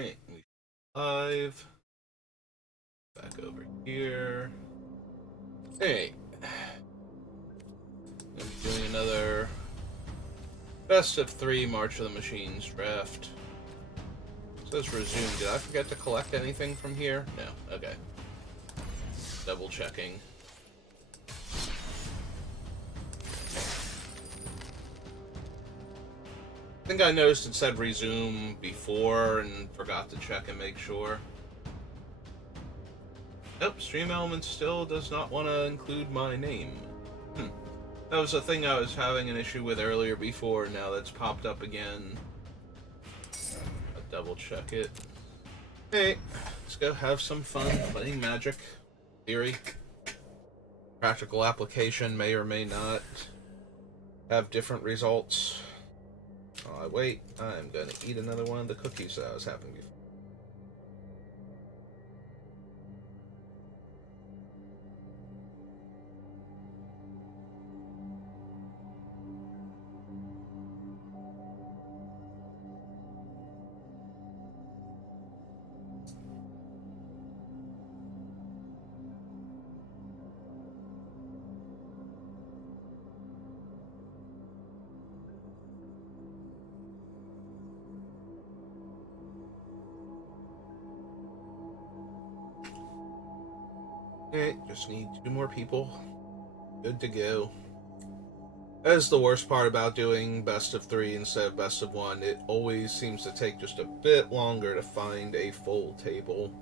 Okay, we live. Back over here. Hey, gonna be doing another best of three March of the Machines draft. It says resume. Did I forget to collect anything from here? No. Okay. Double checking. I think I noticed it said resume before and forgot to check and make sure. Nope, Stream Elements still does not want to include my name. That was a thing I was having an issue with earlier before, now that's popped up again. I'll double check it. Hey, let's go have some fun playing Magic. Theory. Practical application may or may not have different results. While I wait, I'm gonna eat another one of the cookies that I was having before. Okay, just need two more people. Good to go. That is the worst part about doing best of three instead of best of one. It always seems to take just a bit longer to find a full table.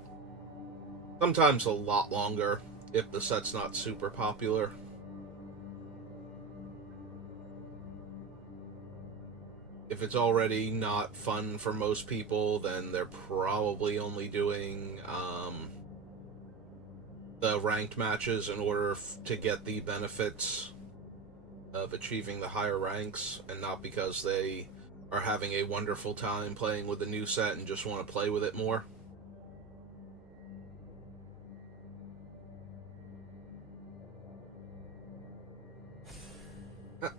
Sometimes a lot longer if the set's not super popular. If it's already not fun for most people, then they're probably only doing the ranked matches in order to get the benefits of achieving the higher ranks, and not because they are having a wonderful time playing with the new set and just want to play with it more.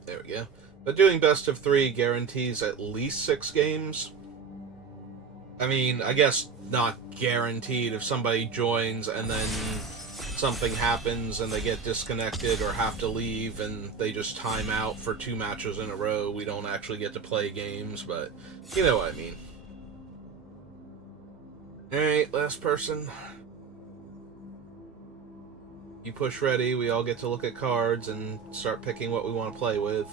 There we go. But doing best of three guarantees at least 6 games. I mean, I guess not guaranteed. If somebody joins and then something happens and they get disconnected or have to leave and they just time out for 2 matches in a row, we don't actually get to play games, but you know what I mean. Alright, last person. You push ready, we all get to look at cards and start picking what we want to play with.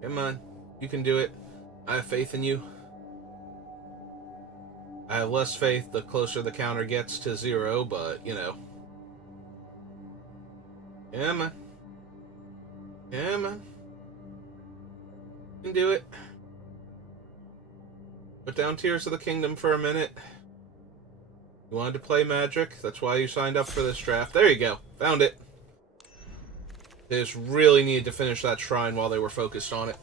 Come on, you can do it. I have faith in you. I have less faith the closer the counter gets to 0, but, you know. Come on. Come on. You can do it. Put down Tears of the Kingdom for a minute. You wanted to play Magic, that's why you signed up for this draft. There you go. Found it. They just really needed to finish that shrine while they were focused on it.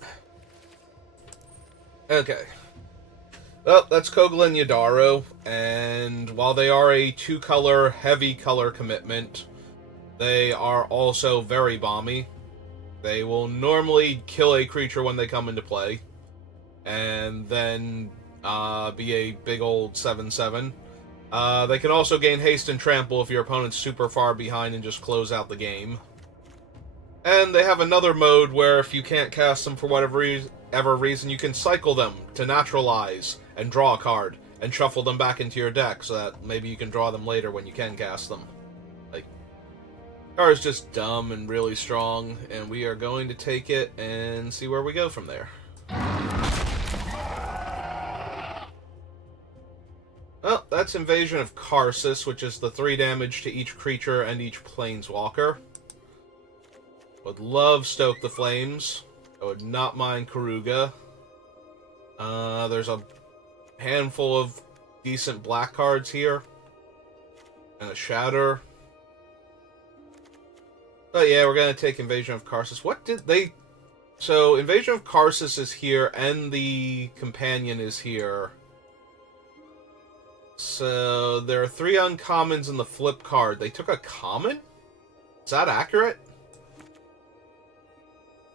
Okay. Well, that's Kogla and Yadaro, and while they are a 2-color, heavy color commitment, they are also very bomby. They will normally kill a creature when they come into play, and then be a big old 7/7. They can also gain haste and trample if your opponent's super far behind and just close out the game. And they have another mode where if you can't cast them for whatever reason, you can cycle them to naturalize and draw a card and shuffle them back into your deck so that maybe you can draw them later when you can cast them. Like, card is just dumb and really strong, and we are going to take it and see where we go from there. Well, that's Invasion of Karsus, which is the 3 damage to each creature and each planeswalker. Would love Stoke the Flames. I would not mind Karuga. There's a handful of decent black cards here. And a Shatter. But yeah, we're going to take Invasion of Karsus. What did they... So, Invasion of Karsus is here, and the Companion is here. So, there are 3 uncommons in the flip card. They took a common? Is that accurate?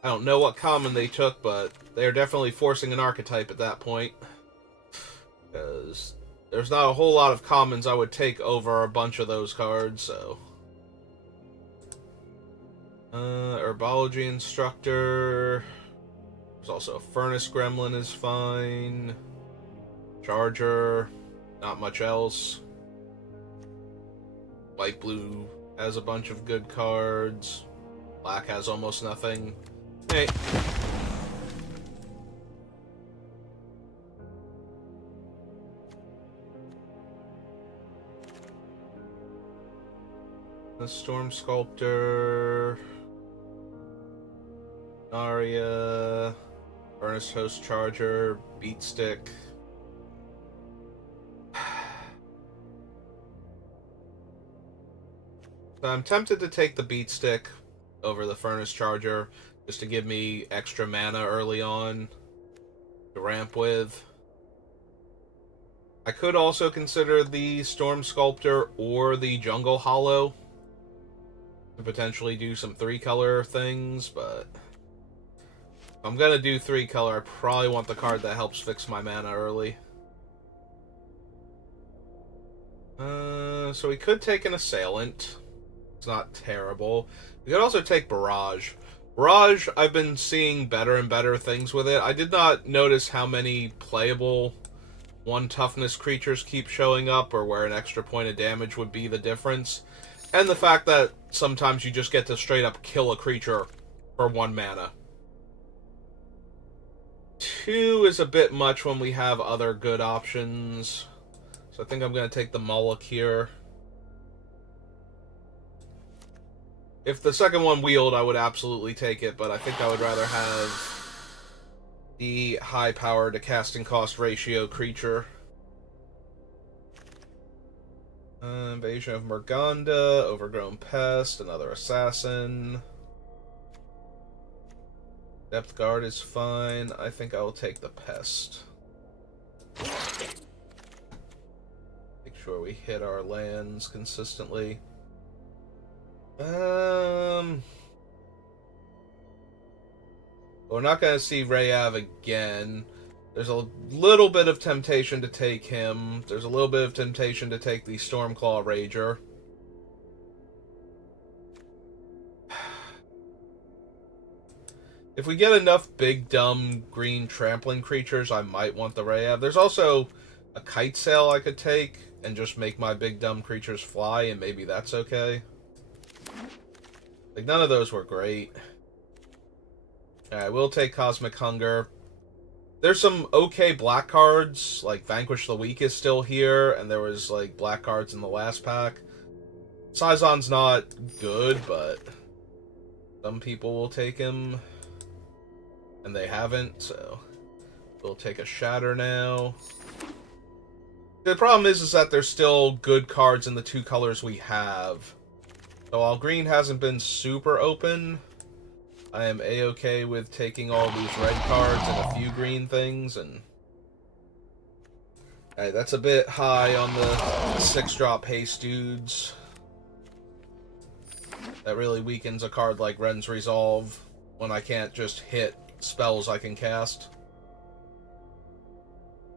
I don't know what common they took, but they're definitely forcing an archetype at that point. Because there's not a whole lot of commons I would take over a bunch of those cards, so... Herbology Instructor... There's also a Furnace Gremlin is fine. Charger, not much else. White Blue has a bunch of good cards. Black has almost nothing. Hey. The Storm Sculptor. Aria. Furnace Host Charger. Beatstick. So I'm tempted to take the Beatstick over the Furnace Charger, just to give me extra mana early on to ramp with. I could also consider the Storm Sculptor or the Jungle Hollow to potentially do some 3-color things, but if I'm gonna do 3-color, I probably want the card that helps fix my mana early. So we could take an Assailant. It's not terrible. We could also take Barrage. Barrage, I've been seeing better and better things with it. I did not notice how many playable 1 toughness creatures keep showing up, or where an extra point of damage would be the difference. And the fact that sometimes you just get to straight up kill a creature for 1 mana. 2 is a bit much when we have other good options. So I think I'm going to take the Moloch here. If the second one wheeled, I would absolutely take it, but I think I would rather have the high power to casting cost ratio creature. Invasion of Murganda, Overgrown Pest, another Assassin. Depth Guard is fine. I think I will take the Pest. Make sure we hit our lands consistently. We're not going to see Rayav again. There's a little bit of temptation to take him. There's a little bit of temptation to take the Stormclaw Rager. If we get enough big, dumb, green trampling creatures, I might want the Rayav. There's also a Kite Sail I could take and just make my big, dumb creatures fly, and maybe that's okay. Like, none of those were great. Alright, we'll take Cosmic Hunger. There's some okay black cards, like Vanquish the Weak is still here, and there was, like, black cards in the last pack. Sizon's not good, but some people will take him, and they haven't, so we'll take a Shatter now. The problem is that there's still good cards in the 2 colors we have. So while green hasn't been super open, I am a-okay with taking all these red cards and a few green things, and... Alright, that's a bit high on the 6-drop haste dudes. That really weakens a card like Ren's Resolve when I can't just hit spells I can cast.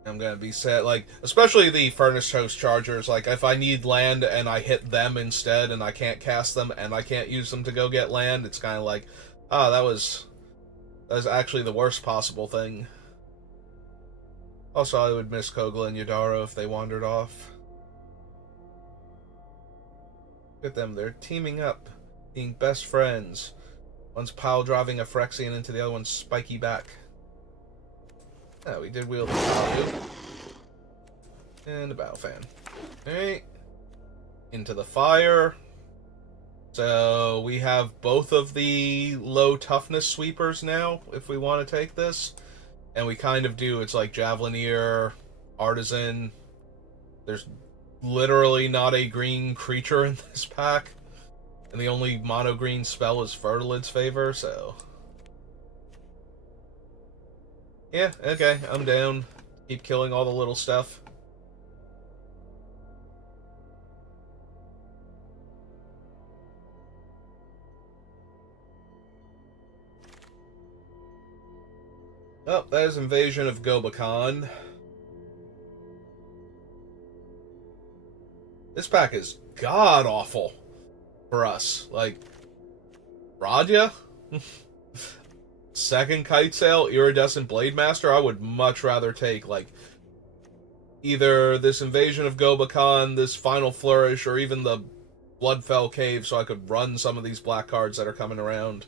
I'm gonna be set, like, especially the Furnace Host Chargers, like, if I need land and I hit them instead and I can't cast them and I can't use them to go get land, it's kind of like, ah, that was actually the worst possible thing. Also, I would miss Kogla and Yadaro if they wandered off. Look at them, they're teaming up, being best friends. One's pile driving a Phyrexian into the other one's spiky back. Oh, we did wield the value. And a Battle Fan. Alright. Into the fire. So we have both of the low toughness sweepers now, if we want to take this. And we kind of do. It's like Javelineer, Artisan. There's literally not a green creature in this pack. And the only mono green spell is Fertilid's Favor, so... Yeah, okay, I'm down. Keep killing all the little stuff. Oh, that is Invasion of Gobakhan. This pack is god-awful for us. Like, Radya? Second Kite Sail, Iridescent Blade Master? I would much rather take, like, either this Invasion of Gobakhan, this Final Flourish, or even the Bloodfell Cave so I could run some of these black cards that are coming around.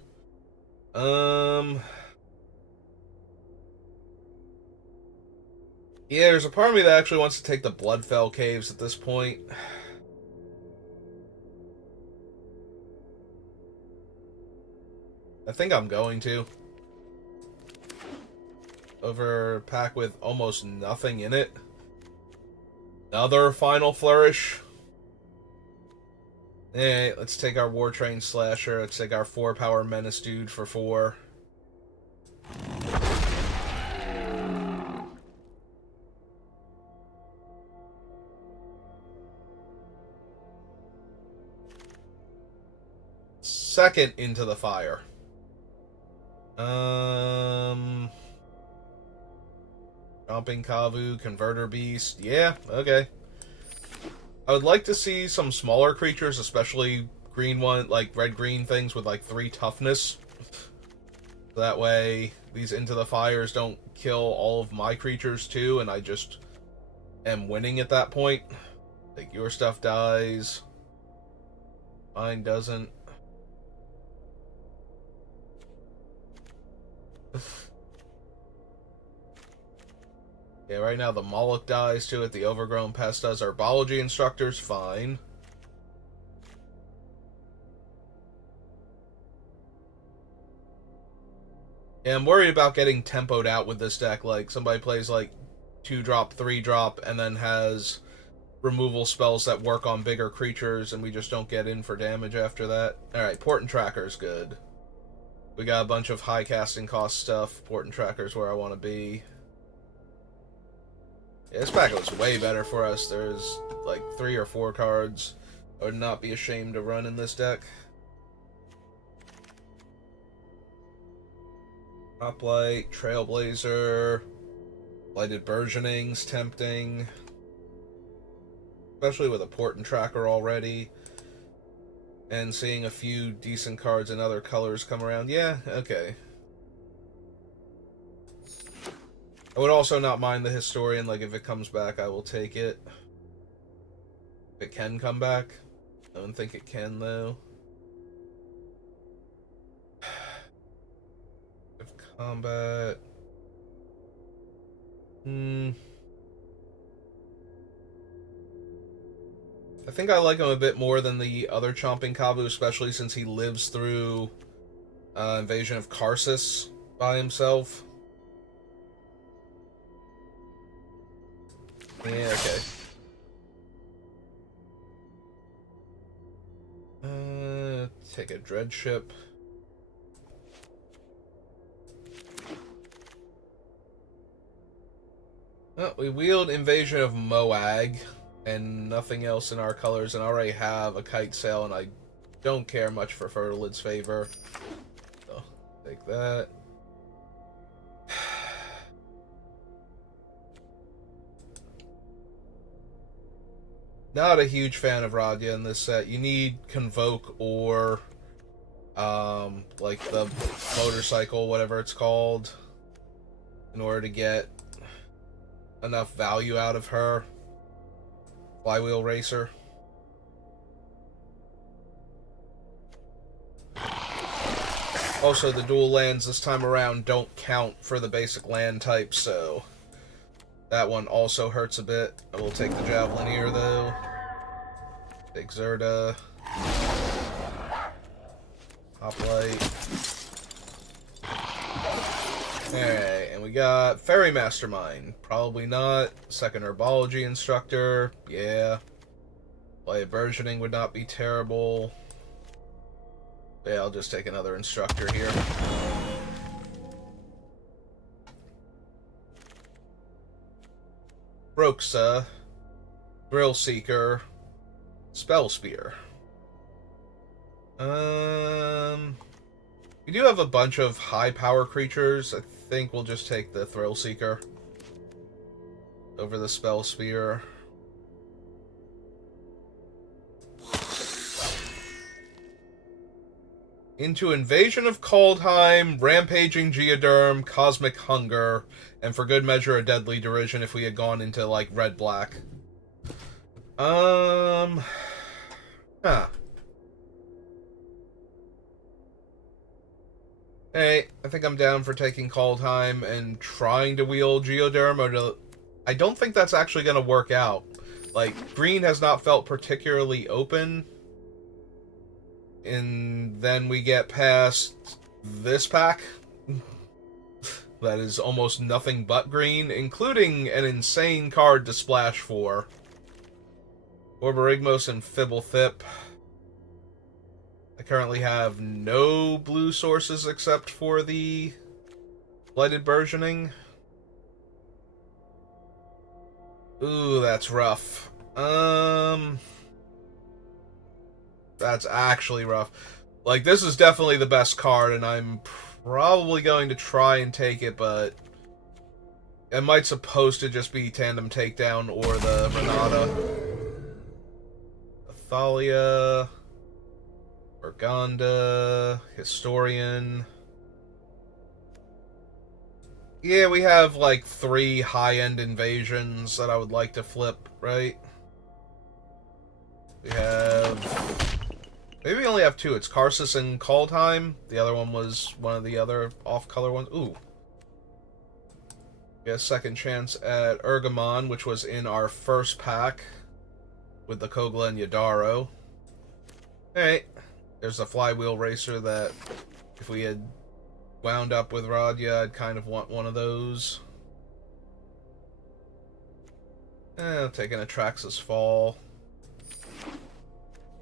Yeah, there's a part of me that actually wants to take the Bloodfell Caves at this point. I think I'm going to. Over a pack with almost nothing in it. Another Final Flourish. Hey, let's take our War Train Slasher. Let's take our 4-power Menace Dude for 4. Second Into the Fire. Chomping Kavu, Converter Beast. Yeah, okay. I would like to see some smaller creatures, especially green one, like red-green things with like 3 toughness. That way, these Into the Fires don't kill all of my creatures too, and I just am winning at that point. Like, your stuff dies. Mine doesn't. Yeah, right now the Moloch dies to it, the Overgrown Pest does. Herbology Instructor's fine. Yeah, I'm worried about getting tempoed out with this deck. Like, somebody plays like 2-drop, 3-drop, and then has removal spells that work on bigger creatures, and we just don't get in for damage after that. Alright, Port and Tracker's good. We got a bunch of high casting cost stuff. Port and Tracker's where I want to be. Yeah, this pack looks way better for us. There's like 3 or 4 cards I would not be ashamed to run in this deck. Hoplite, Trailblazer, Blighted Burgeoning's tempting. Especially with a Port and Tracker already. And seeing a few decent cards in other colors come around. Yeah, okay. I would also not mind the Historian. Like, if it comes back, I will take it. If it can come back. I don't think it can, though. If combat... I think I like him a bit more than the other Chomping Kavu, especially since he lives through Invasion of Karsus by himself. Yeah, okay. Take a Dread Ship. Oh, we wield Invasion of Moag and nothing else in our colors, and I already have a Kite Sail, and I don't care much for Fertilid's Favor. So, take that. Not a huge fan of Radya in this set. You need Convoke or, like the motorcycle, whatever it's called, in order to get enough value out of her. Flywheel Racer. Also, the dual lands this time around don't count for the basic land type, so that one also hurts a bit. I will take the Javelineer, though. Take Zerda. Hoplite. Alright, and we got Fairy Mastermind. Probably not. Second Herbology Instructor. Yeah. Play Burgeoning would not be terrible. Yeah, I'll just take another Instructor here. Broxa. Thrill Seeker. Spell Spear. We do have a bunch of high power creatures. I think we'll just take the Thrill Seeker over the Spell Spear. Into Invasion of Kaldheim, Rampaging Geoderm, Cosmic Hunger, and for good measure a Deadly Derision if we had gone into, like, red-black. Huh. Hey, I think I'm down for taking Kaldheim and trying to wield Geoderm. I don't think that's actually going to work out. Like, green has not felt particularly open. And then we get past this pack. That is almost nothing but green, including an insane card to splash for. Borborygmos and Fibblethip. I currently have no blue sources except for the Blighted Burgeoning. Ooh, that's rough. That's actually rough. Like, this is definitely the best card, and I'm probably going to try and take it, but it might supposed to just be Tandem Takedown or the Renata. Athalia, Urganda, Historian. Yeah, we have like 3 high-end invasions that I would like to flip, right? We have... Maybe we only have 2. It's Karsus and Kaldheim. The other one was one of the other off-color ones. Ooh. We have a second chance at Urgamon, which was in our first pack with the Kogla and Yadaro. Alright. There's a Flywheel Racer that, if we had wound up with Radya, I'd kind of want one of those. I'll take an Atraxas Fall.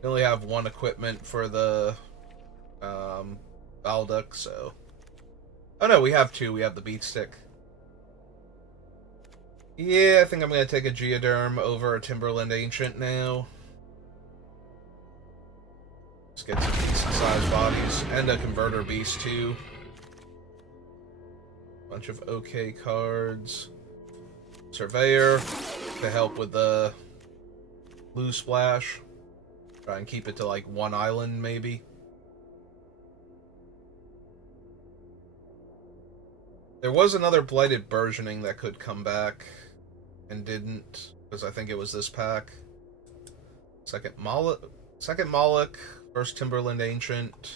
We only have 1 equipment for the Balduck, so... Oh no, we have 2. We have the Beat Stick. Yeah, I think I'm going to take a Geoderm over a Timberland Ancient now. Let's get some decent-sized bodies. And a Converter Beast, too. Bunch of okay cards. Surveyor, to help with the blue splash. Try and keep it to, like, 1 island, maybe. There was another Blighted Burgeoning that could come back, and didn't, because I think it was this pack. Second Moloch, first Timberland Ancient.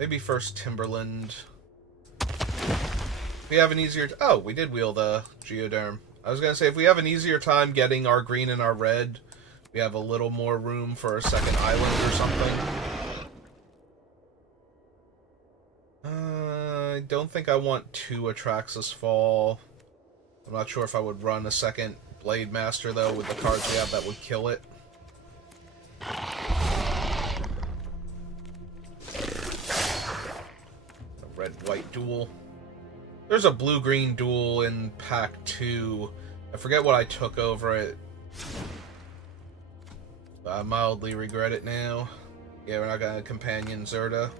Maybe first Timberland. We have an easier... Oh, we did wheel the Geoderm. I was going to say, if we have an easier time getting our green and our red, we have a little more room for a second island or something. I don't think I want 2 Atraxas Fall. I'm not sure if I would run a second Blade Master, though, with the cards we have that would kill it. A red-white duel. There's a blue-green duel in Pack 2. I forget what I took over it. I mildly regret it now. Yeah, we're not gonna companion Zerda.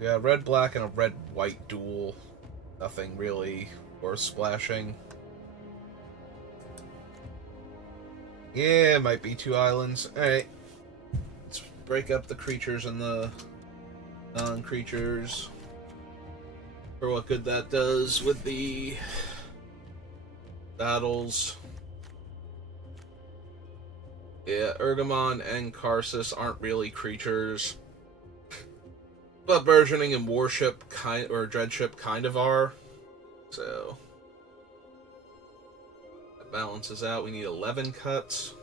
Yeah, red-black and a red-white duel. Nothing really worth splashing. Yeah, it might be 2 islands. Alright. Let's break up the creatures and the non-creatures. For what good that does with the battles. Yeah, Urgamon and Karsus aren't really creatures. But Burgeoning and Warship or Dreadship kind of are. So that balances out. We need 11 cuts.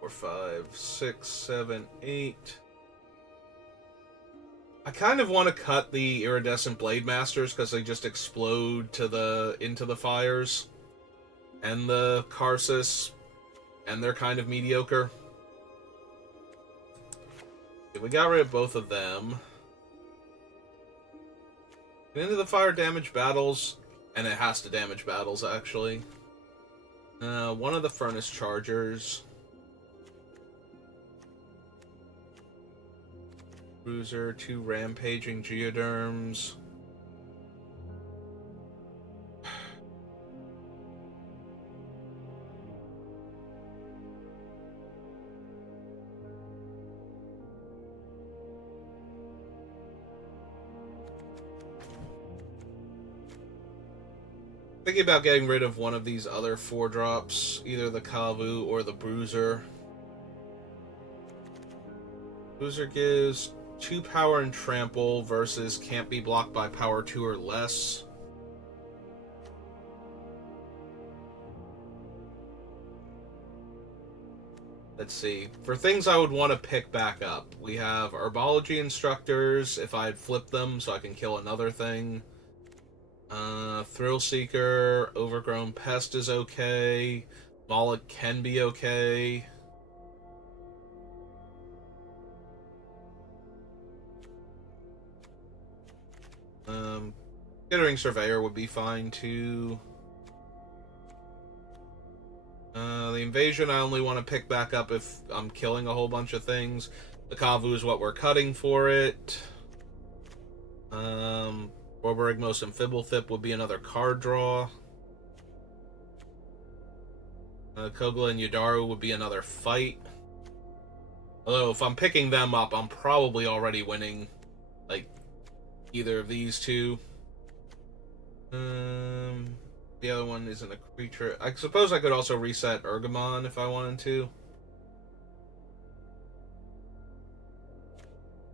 4, 5, 6, 7, 8. I kind of want to cut the Iridescent Blade Masters because they just explode to into the fires. And the Karsus, and they're kind of mediocre. If we got rid of both of them. Into the fire damage battles, and it has to damage battles, actually. One of the Furnace Chargers. Bruiser, 2 Rampaging Geoderms. Thinking about getting rid of one of these other 4-drops, either the Kavu or the Bruiser. Bruiser gives 2 power and trample versus can't be blocked by power 2 or less. Let's see. For things I would want to pick back up, we have Herbology Instructors, if I'd flip them so I can kill another thing. Thrill Seeker, Overgrown Pest is okay. Moloch can be okay. Skittering Surveyor would be fine too. The Invasion I only want to pick back up if I'm killing a whole bunch of things. The Kavu is what we're cutting for it. Borborygmos and Fibblethip would be another card draw. Kogla and Yudaru would be another fight. Although, if I'm picking them up, I'm probably already winning, like, either of these two. The other one isn't a creature. I suppose I could also reset Urgamon if I wanted to.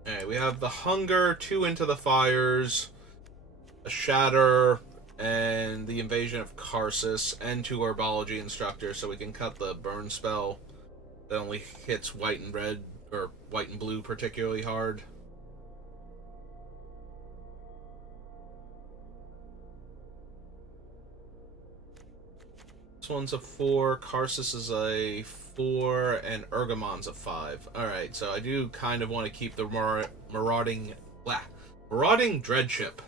Alright, we have the Hunger, 2 Into the Fires, a Shatter, and the Invasion of Karsus, and 2 Herbology Instructors, so we can cut the burn spell that only hits white and red, or white and blue particularly hard. This one's a 4, Karsus is a 4, and Urgamon's a 5. Alright, so I do kind of want to keep the Marauding Dreadship.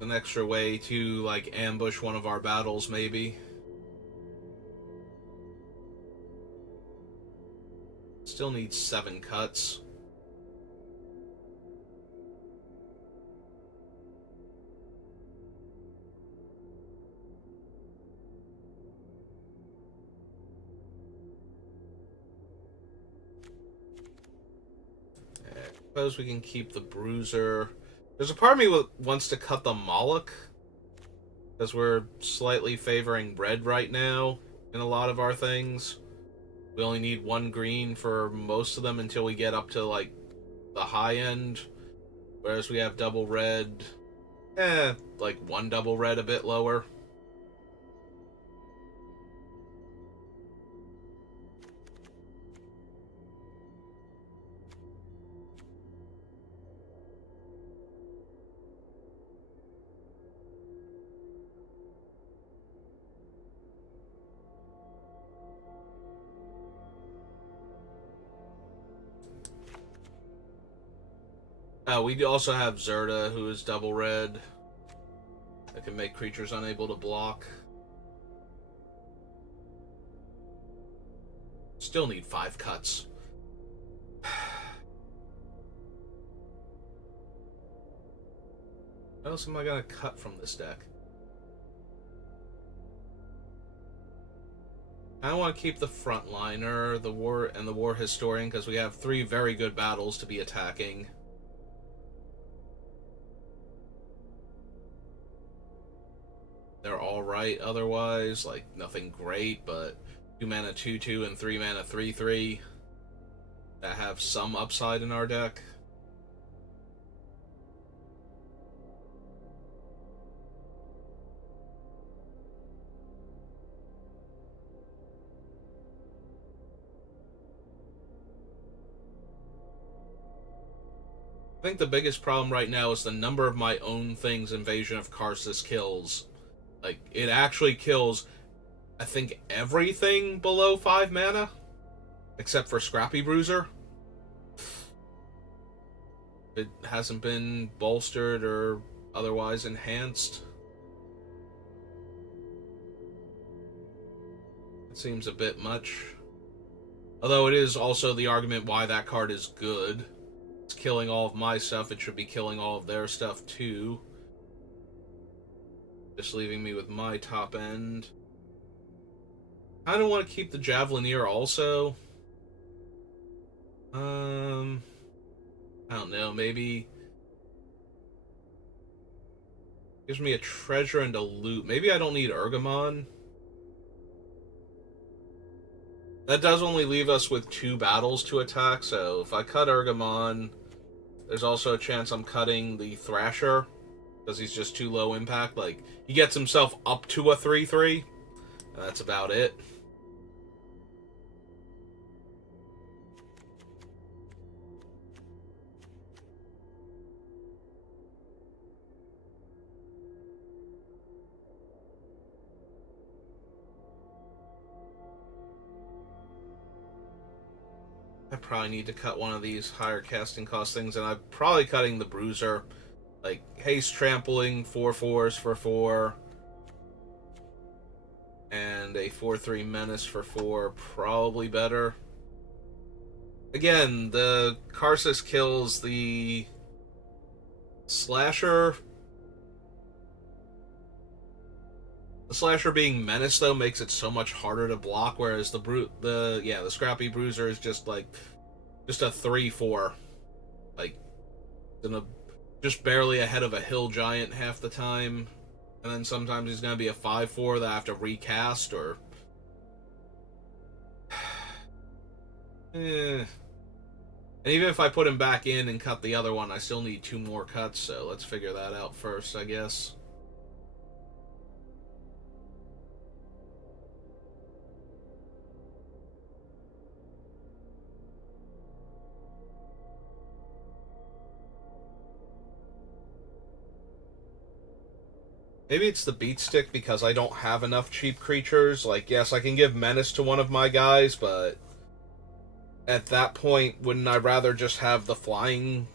An extra way to, like, ambush one of our battles, maybe. Still needs 7 cuts. I suppose we can keep the Bruiser. There's a part of me that wants to cut the Moloch, because we're slightly favoring red right now in a lot of our things. We only need 1 green for most of them until we get up to, like, the high end. Whereas we have double red, like 1 double red a bit lower. We also have Zerta, who is double red. That can make creatures unable to block. Still need 5 cuts. What else am I gonna cut from this deck? I want to keep the Frontliner, the War Historian, because we have 3 very good battles to be attacking. They're alright otherwise, like nothing great, but 2 mana 2/2 and 3 mana 3/3 that have some upside in our deck. I think the biggest problem right now is the number of my own things Invasion of Karsus kills. Like, it actually kills, I think, everything below 5 mana, except for Scrappy Bruiser. It hasn't been bolstered or otherwise enhanced. It seems a bit much. Although it is also the argument why that card is good. It's killing all of my stuff, it should be killing all of their stuff too. Just leaving me with my top end. I don't want to keep the Javelineer also. I don't know, maybe gives me a treasure and a loot. Maybe I don't need Ergamon. That does only leave us with 2 battles to attack, so if I cut Ergamon, there's also a chance I'm cutting the Thrasher, because he's just too low impact. Like, he gets himself up to a 3-3, and that's about it. I probably need to cut one of these higher casting cost things, and I'm probably cutting the Bruiser. Like, haste trampling, 4/4s for 4, and a 4/3 menace for 4, probably better. Again, the Karsus kills the Slasher. The Slasher being menace, though, makes it so much harder to block, whereas the Scrappy Bruiser is just a 3/4. Like, just barely ahead of a Hill Giant half the time. And then sometimes he's going to be a 5/4 that I have to recast, or... And even if I put him back in and cut the other one, I still need 2 more cuts, so let's figure that out first, I guess. Maybe it's the beat stick because I don't have enough cheap creatures. Like, yes, I can give Menace to one of my guys, but at that point, wouldn't I rather just have the flying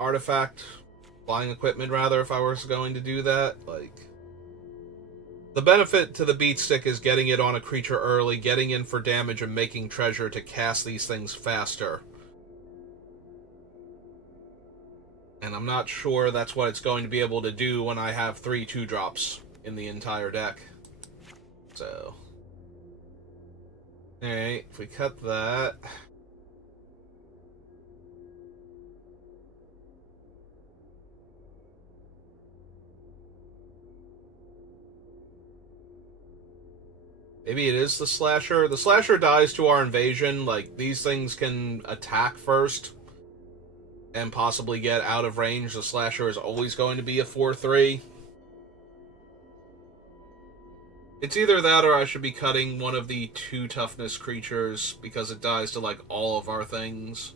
artifact? Flying equipment, rather, if I was going to do that? Like, the benefit to the beat stick is getting it on a creature early, getting in for damage, and making treasure to cast these things faster. And I'm not sure that's what it's going to be able to do when I have 3 2-drops in the entire deck. So... Alright, if we cut that... Maybe it is the Slasher. The Slasher dies to our invasion. Like, these things can attack first and possibly get out of range. The Slasher is always going to be a 4/3. It's either that or I should be cutting one of the 2 toughness creatures because it dies to, like, all of our things.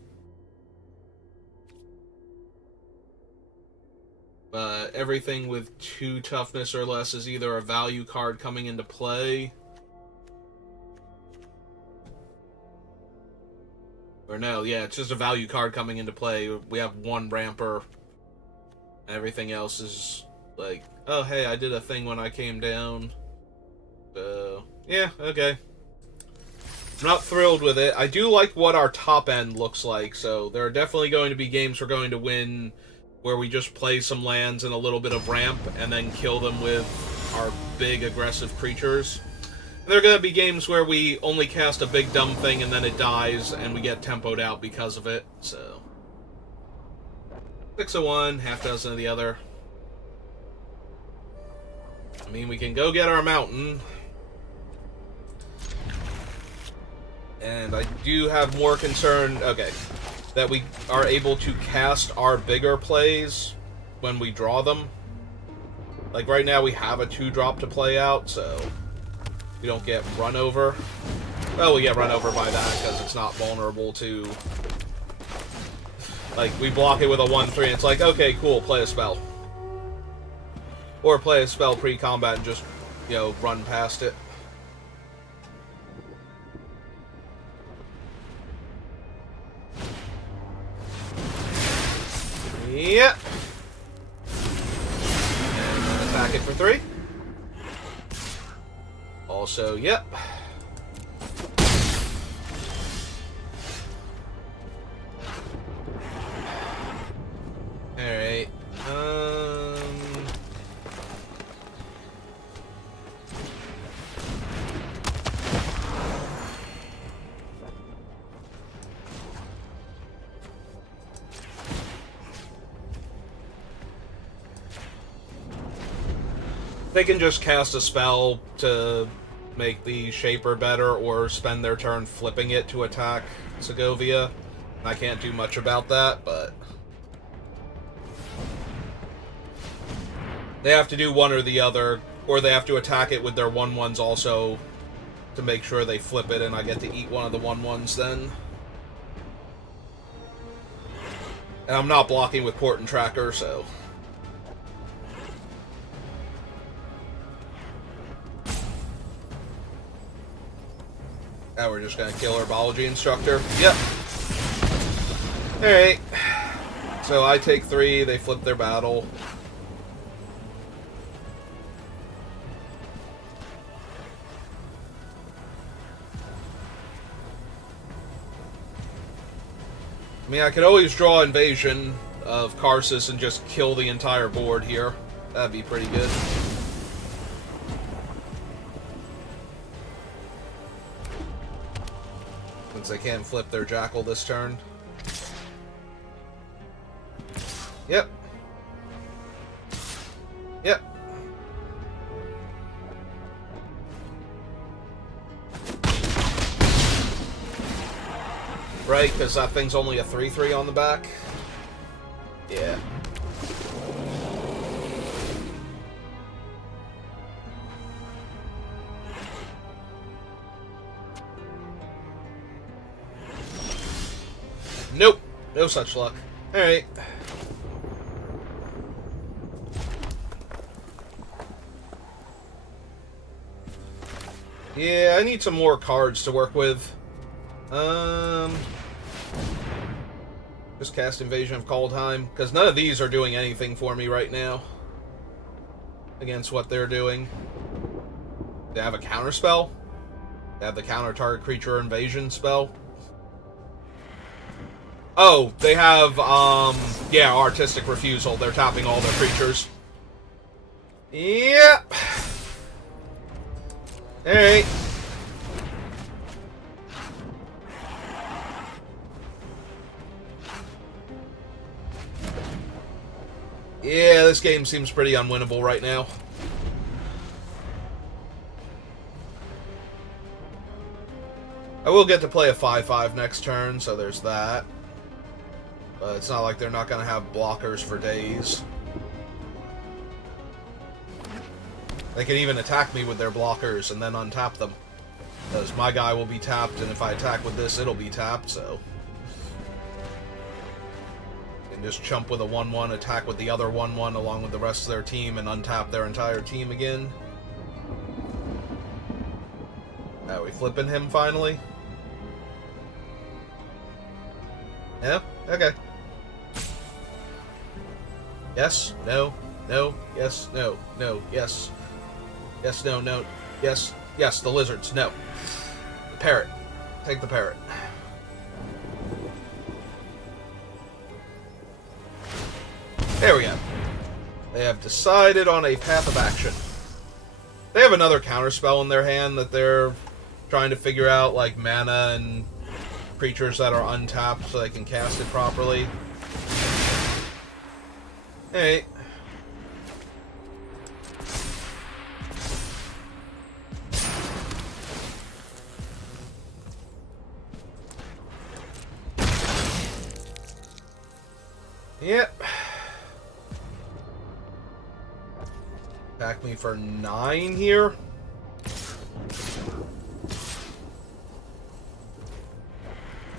But everything with 2 toughness or less is either a value card coming into play, or no, yeah, it's just a value card coming into play. We have 1 ramper, and everything else is like, oh, hey, I did a thing when I came down. So, yeah, okay. I'm not thrilled with it. I do like what our top end looks like, so there are definitely going to be games we're going to win where we just play some lands and a little bit of ramp and then kill them with our big aggressive creatures. And there are going to be games where we only cast a big dumb thing and then it dies and we get tempoed out because of it, so... 6 of one, half dozen of the other. I mean, we can go get our mountain. And I do have more concern, okay, that we are able to cast our bigger plays when we draw them. Like, right now we have a 2-drop to play out, so we don't get run over. Well, we get run over by that because it's not vulnerable to... Like, we block it with a 1/3 and it's like, okay, cool, play a spell. Or play a spell pre-combat and just, you know, run past it. Yep. And attack it for 3. Also, yep. They can just cast a spell to make the Shaper better, or spend their turn flipping it to attack Segovia. I can't do much about that, but they have to do one or the other, or they have to attack it with their 1/1s also to make sure they flip it, and I get to eat one of the 1/1s then. And I'm not blocking with Port and Tracker, so... Now we're just gonna kill our biology instructor. Yep. Alright. So I take 3, they flip their battle. I mean, I could always draw Invasion of Karsus and just kill the entire board here. That'd be pretty good. Since they can't flip their Jackal this turn. Yep. Yep. Right, because that thing's only a 3/3 on the back. Yeah. Nope. No such luck. Alright. Yeah, I need some more cards to work with. Just cast Invasion of Kaldheim, because none of these are doing anything for me right now. Against what they're doing. They have a counter spell. They have the counter target creature invasion spell. Oh, they have, yeah, Artistic Refusal. They're tapping all their creatures. Yep. Alright. Yeah, this game seems pretty unwinnable right now. I will get to play a 5/5 next turn, so there's that. But it's not like they're not going to have blockers for days. They can even attack me with their blockers and then untap them. Because my guy will be tapped, and if I attack with this, it'll be tapped, so... And just chump with a 1/1, attack with the other 1/1 along with the rest of their team, and untap their entire team again. Are we flipping him finally? Yeah? Okay. Yes, no, no, yes, no, no, yes. Yes, no, no, yes, yes, the lizards, no. The parrot. Take the parrot. There we go. They have decided on a path of action. They have another counterspell in their hand that they're trying to figure out, like mana and creatures that are untapped so they can cast it properly. Hey. Yep. Attack me for 9 here.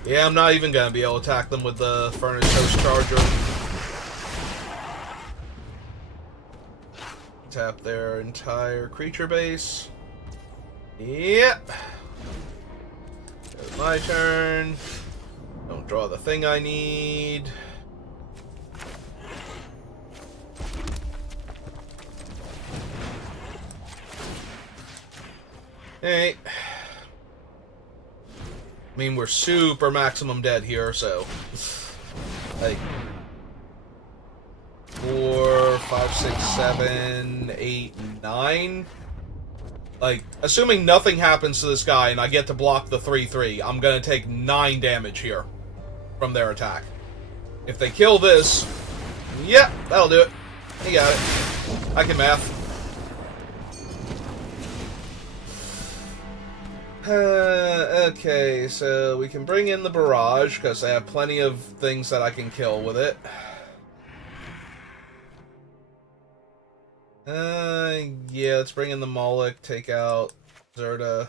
Yeah, I'm not even gonna be able to attack them with the Furnace Host Charger. Tap their entire creature base. Yep. It's my turn. Don't draw the thing I need. Hey. I mean, we're super maximum dead here, so... Like... 4, 5, 6, 7, 8, 9... Like, assuming nothing happens to this guy and I get to block the 3/3, I'm gonna take 9 damage here from their attack. If they kill this... Yep, that'll do it. You got it. I can math. Okay, so we can bring in the barrage, because I have plenty of things that I can kill with it. Yeah, let's bring in the Moloch, take out Zerta.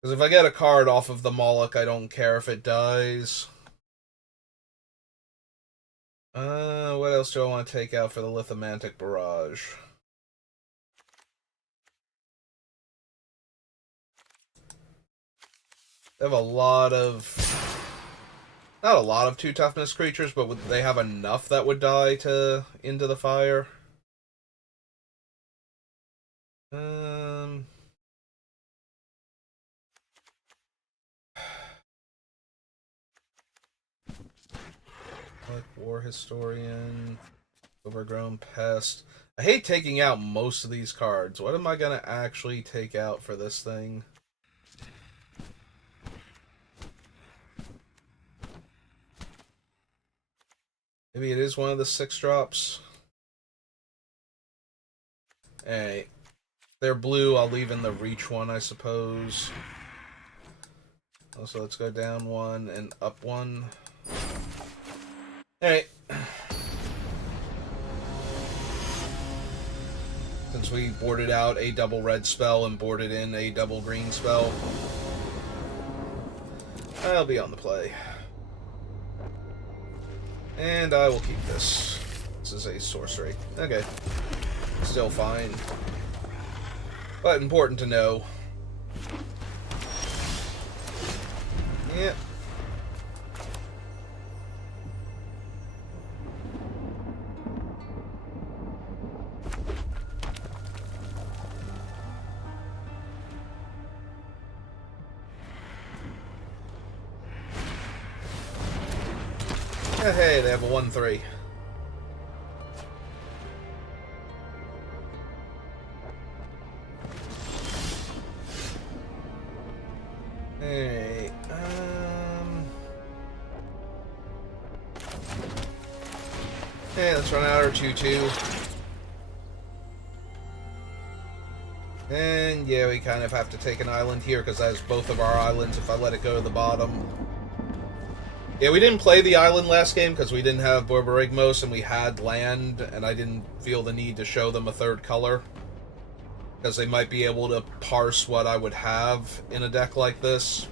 Because if I get a card off of the Moloch, I don't care if it dies. What else do I want to take out for the Lithomantic Barrage? They have a lot of... Not a lot of 2 toughness creatures, but they have enough that would die to Into the Fire. Like War Historian, Overgrown Pest. I hate taking out most of these cards. What am I gonna actually take out for this thing? Maybe it is one of the 6-drops. Alright. They're blue, I'll leave in the reach one, I suppose. Also, let's go down 1 and up 1. Alright. Since we boarded out a double red spell and boarded in a double green spell, I'll be on the play. And I will keep this. This is a sorcery. Okay. Still fine. But important to know. Yep. Hey, they have a 1/3. Hey, hey, let's run out our 2/2. And yeah, we kind of have to take an island here because that is both of our islands if I let it go to the bottom. Yeah, we didn't play the island last game because we didn't have Borborygmos and we had land, and I didn't feel the need to show them a 3rd color. Because they might be able to parse what I would have in a deck like this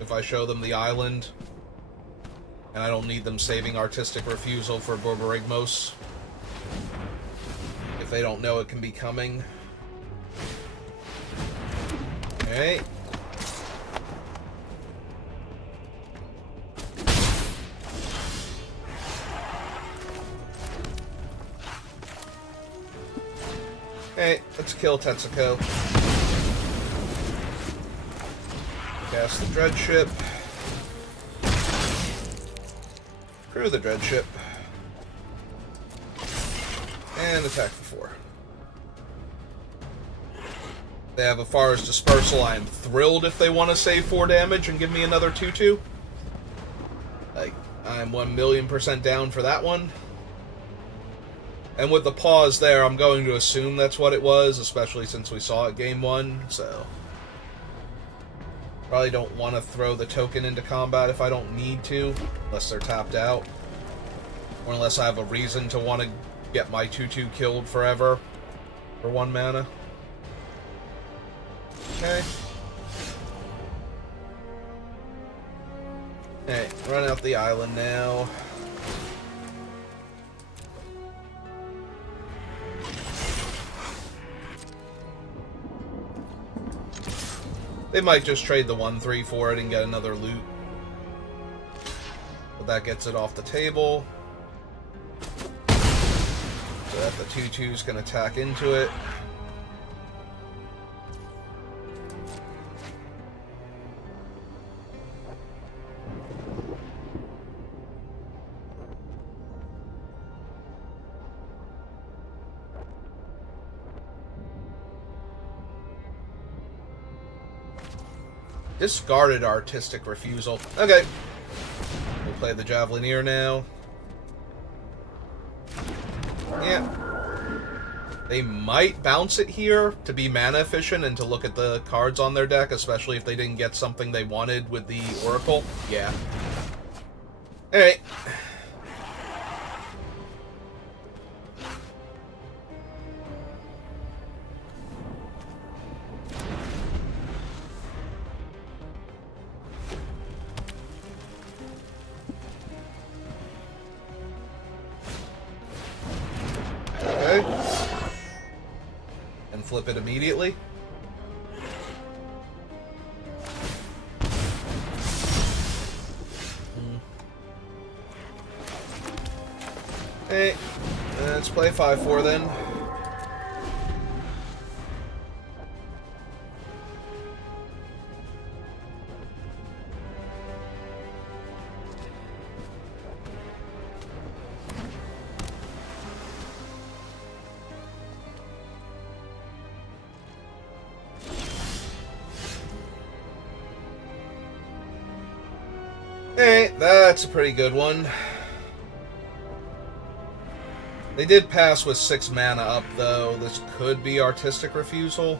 if I show them the island. And I don't need them saving Artistic Refusal for Borborygmos if they don't know it can be coming. Alright. Hey, let's kill Tetsuko. Cast the Dreadship. Crew the Dreadship. And attack for 4. They have a Far's Dispersal. I am thrilled if they want to save 4 damage and give me another 2/2. Like, I'm 1,000,000% down for that one. And with the pause there, I'm going to assume that's what it was, especially since we saw it game 1, so... Probably don't want to throw the token into combat if I don't need to, unless they're tapped out. Or unless I have a reason to want to get my 2/2 killed forever for 1 mana. Okay. Hey, run out the island now. They might just trade the 1/3 for it and get another loot. But that gets it off the table. So that the 2/2s can attack into it. Discarded Artistic Refusal. Okay. We'll play the Javelineer now. Yeah. They might bounce it here to be mana efficient and to look at the cards on their deck, especially if they didn't get something they wanted with the Oracle. Yeah. Alright. Okay. And flip it immediately. Hey, let's play 5-4 then. Hey, that's a pretty good one. They did pass with 6 mana up, though. This could be Artistic Refusal.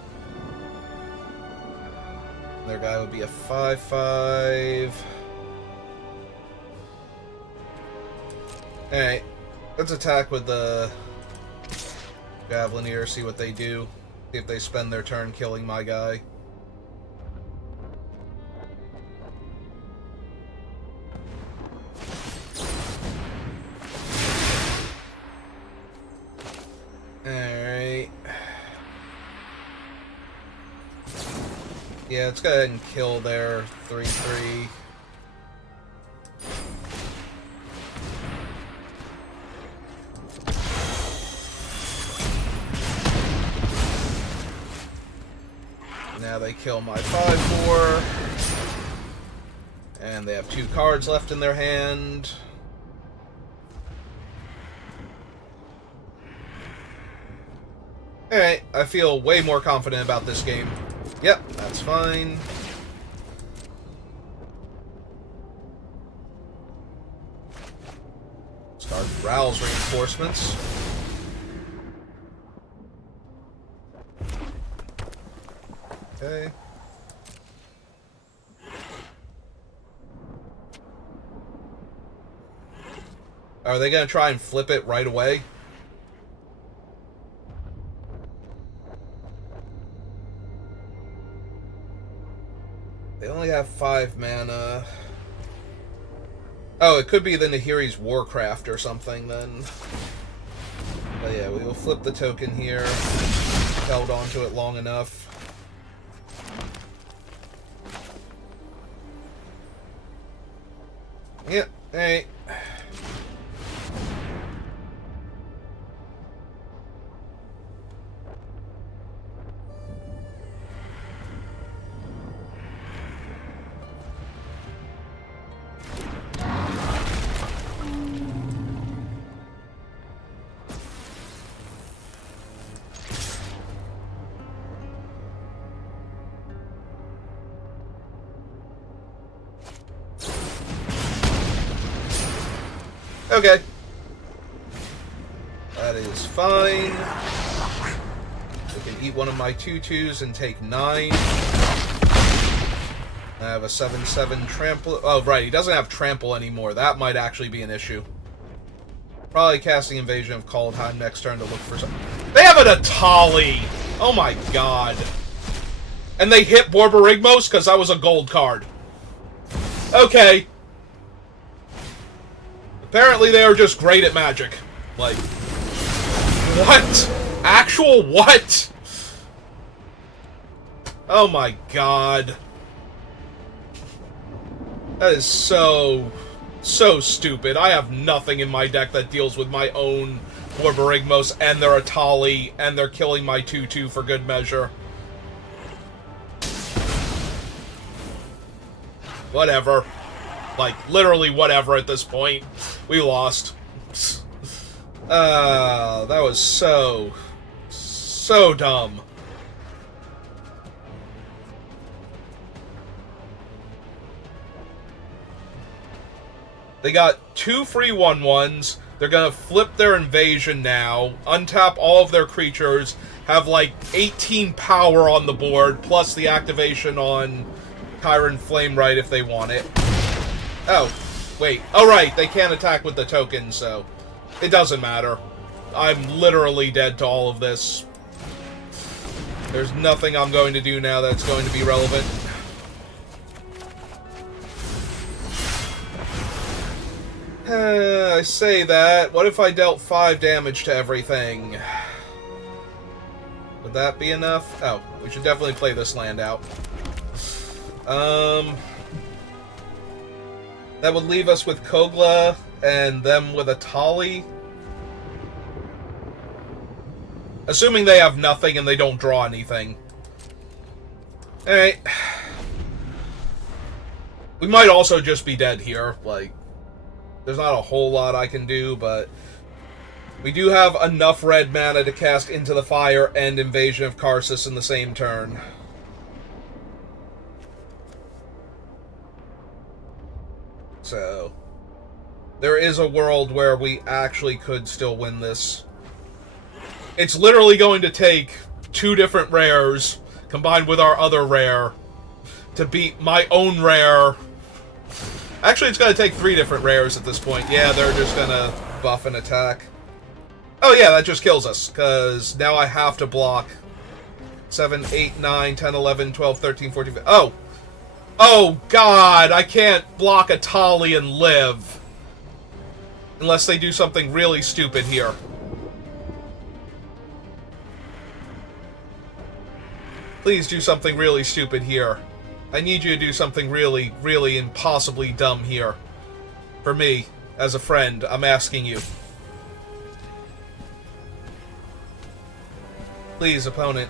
Their guy would be a 5/5. Alright, let's attack with the Javelin here, see what they do. See if they spend their turn killing my guy. Alright. Yeah, let's go ahead and kill their 3/3. Now they kill my 5/4. And they have 2 cards left in their hand. Alright, I feel way more confident about this game. Yep, that's fine. Start Rowell's reinforcements. Okay. Are they going to try and flip it right away? They only have 5 mana. Oh, it could be the Nahiri's Warcraft or something then. But yeah, we will flip the token here. Held onto it long enough. Yep, hey. Okay. That is fine. We can eat one of my 2/2s and take 9. I have a 7/7 trample. Oh, right. He doesn't have trample anymore. That might actually be an issue. Probably casting Invasion of Kaldheim next turn to look for some. They have an Atali! Oh my god. And they hit Borborygmos because that was a gold card. Okay. Apparently they are just great at Magic. Like, what? Actual what? Oh my god. That is so stupid. I have nothing in my deck that deals with my own Borborygmos and their Atali, and they're killing my 2/2 for good measure. Whatever. Like, literally whatever at this point. We lost. That was so dumb. They got 2 free 1/1s, They're gonna flip their invasion now, untap all of their creatures, have like 18 power on the board, plus the activation on Chiron Flamewright if they want it. Oh, wait. Oh, right, they can't attack with the token, so it doesn't matter. I'm literally dead to all of this. There's nothing I'm going to do now that's going to be relevant. I say that. What if I dealt 5 damage to everything? Would that be enough? Oh, we should definitely play this land out. That would leave us with Kogla and them with Etali. Assuming they have nothing and they don't draw anything. Alright. We might also just be dead here. Like, there's not a whole lot I can do, but we do have enough red mana to cast Into the Fire and Invasion of Karsus in the same turn. So, there is a world where we actually could still win this. It's literally going to take 2 different rares, combined with our other rare, to beat my own rare. Actually, it's going to take 3 different rares at this point. Yeah, they're just going to buff and attack. Oh yeah, that just kills us, because now I have to block 7, 8, 9, 10, 11, 12, 13, 14, 15. Oh! Oh god, I can't block Etali and live. Unless they do something really stupid here. Please do something really stupid here. I need you to do something really, really impossibly dumb here. For me, as a friend, I'm asking you. Please, opponent.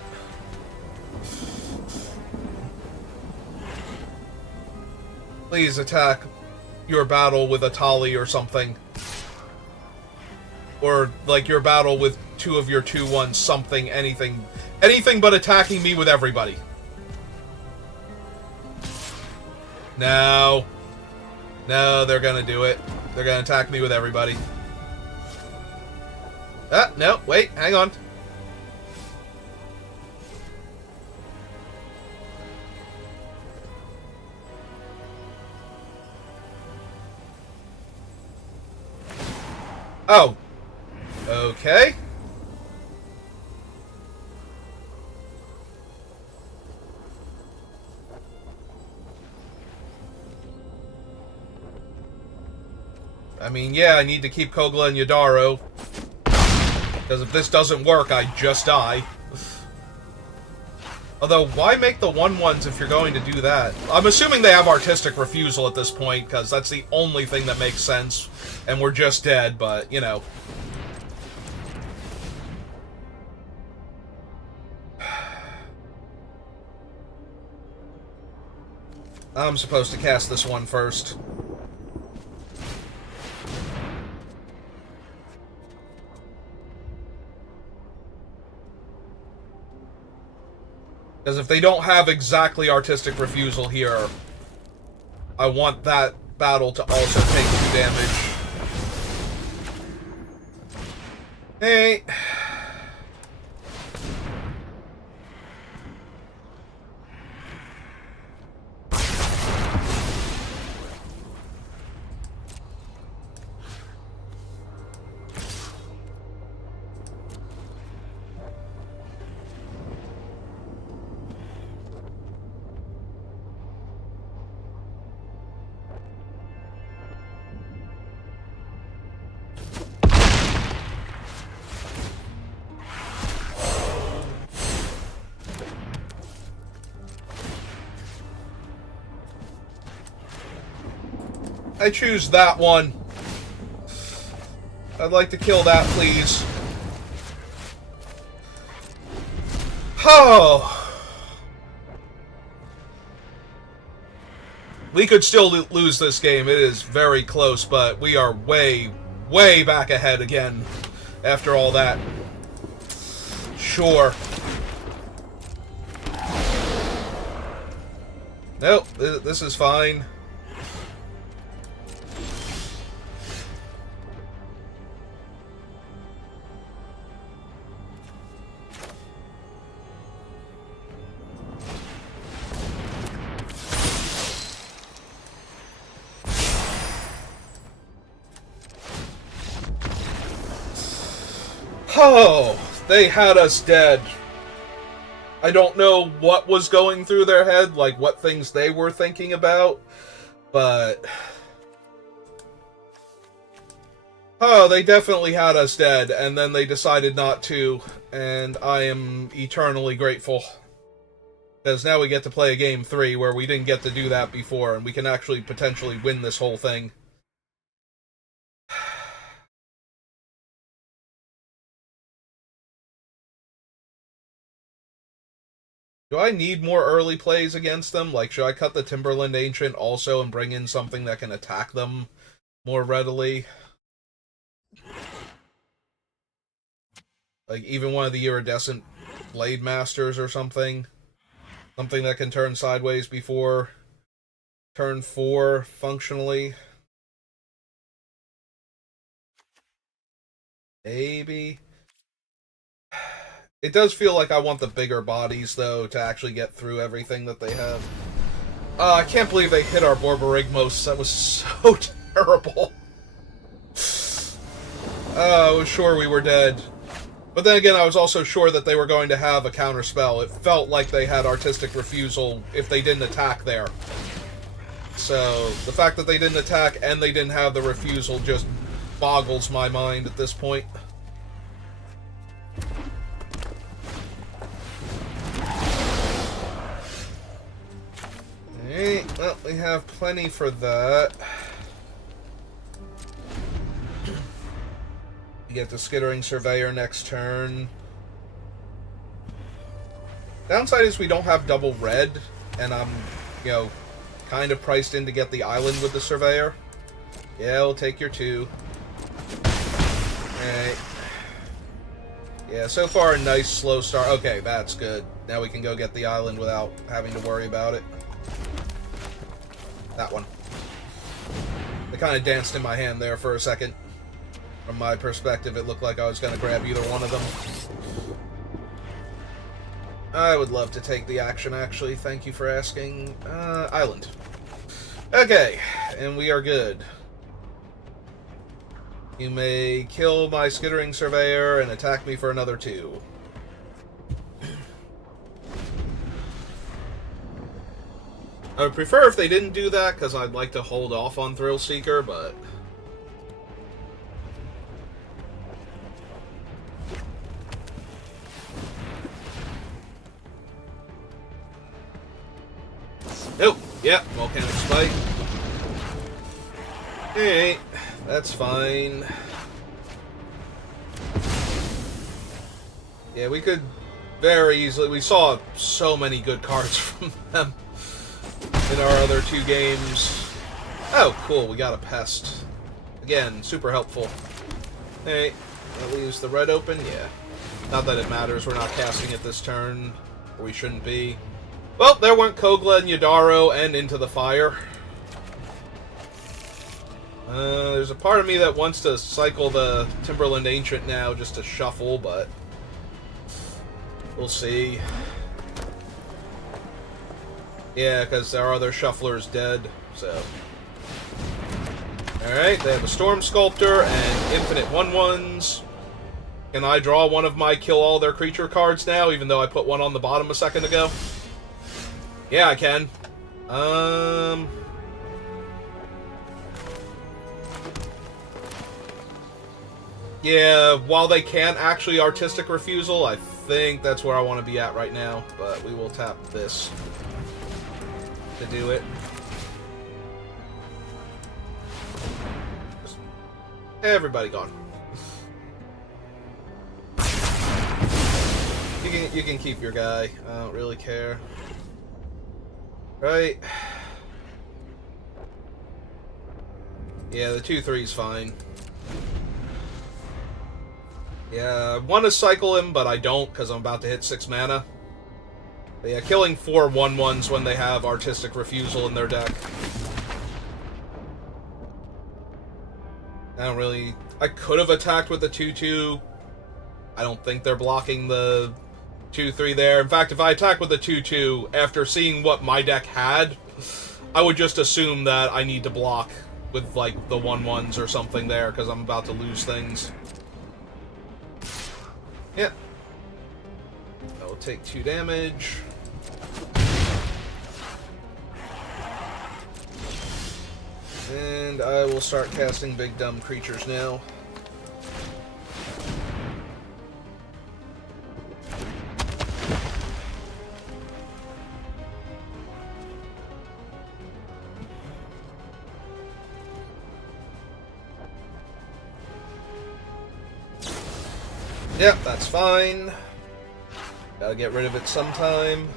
Please attack your battle with Etali or something. Or, like, your battle with 2 of your 2/1 something, anything. Anything but attacking me with everybody. No. No, they're gonna do it. They're gonna attack me with everybody. Ah, no, wait, hang on. Oh. Okay. I mean, yeah, I need to keep Kogla and Yadaro. Because if this doesn't work, I just die. Although, why make the 1/1s if you're going to do that? I'm assuming they have Artistic Refusal at this point, because that's the only thing that makes sense. And we're just dead, but, you know. I'm supposed to cast this one first. Because if they don't have exactly Artistic Refusal here, I want that battle to also take 2 damage. Hey. I choose that one. I'd like to kill that, please. Oh. We could still lose this game. It is very close, but we are way, way back ahead again after all that. Sure. Nope, this is fine. Oh, they had us dead. I don't know what was going through their head, like what things they were thinking about, but... Oh, they definitely had us dead, and then they decided not to, and I am eternally grateful. Because now we get to play a game 3 where we didn't get to do that before, and we can actually potentially win this whole thing. Do I need more early plays against them? Like, should I cut the Timberland Ancient also and bring in something that can attack them more readily? Like, even one of the Iridescent Blade Masters or something? Something that can turn sideways before turn 4, functionally? Maybe? It does feel like I want the bigger bodies, though, to actually get through everything that they have. I can't believe they hit our Borborygmos. That was so terrible. I was sure we were dead. But then again, I was also sure that they were going to have a counterspell. It felt like they had Artistic Refusal if they didn't attack there. So, the fact that they didn't attack and they didn't have the refusal just boggles my mind at this point. Alright, well, we have plenty for that. You get the Skittering Surveyor next turn. Downside is we don't have double red, and I'm, kind of priced in to get the island with the Surveyor. Yeah, we'll take your 2. Alright. Yeah, so far a nice slow start. Okay, that's good. Now we can go get the island without having to worry about it. That one. It kind of danced in my hand there for a second. From my perspective, it looked like I was going to grab either one of them. I would love to take the action, actually. Thank you for asking. Island. Okay, and we are good. You may kill my Skittering Surveyor and attack me for another 2. I would prefer if they didn't do that, because I'd like to hold off on Thrillseeker, but... Nope. Yep, Volcanic Spike. Hey, that's fine. Yeah, we could very easily... We saw so many good cards from them in our other 2 games. Oh, cool, we got a Pest. Again, super helpful. Hey, that leaves the red open? Yeah. Not that it matters, we're not casting it this turn. Or we shouldn't be. Well, there went Kogla and Yadaro and Into the Fire. There's a part of me that wants to cycle the Timberland Ancient now just to shuffle, but... we'll see. Yeah, because our other shuffler's dead, so... Alright, they have a Storm Sculptor and infinite 1/1s. Can I draw one of my kill all their creature cards now, even though I put one on the bottom a second ago? Yeah, I can. Yeah, while they can't actually Artistic Refusal, I think that's where I want to be at right now, but we will tap this to do it. Everybody gone. You can keep your guy. I don't really care. Right. Yeah, the 2/3's fine. Yeah, I want to cycle him, but I don't, because I'm about to hit 6 mana. But yeah, killing 4 1/1s when they have Artistic Refusal in their deck. I don't really... I could have attacked with the 2/2. I don't think they're blocking the 2/3 there. In fact, if I attack with the 2/2, after seeing what my deck had, I would just assume that I need to block with, like, the 1/1s or something there, because I'm about to lose things. Yep. I will take 2 damage. And I will start casting big dumb creatures now. Yep, that's fine. Gotta get rid of it sometime.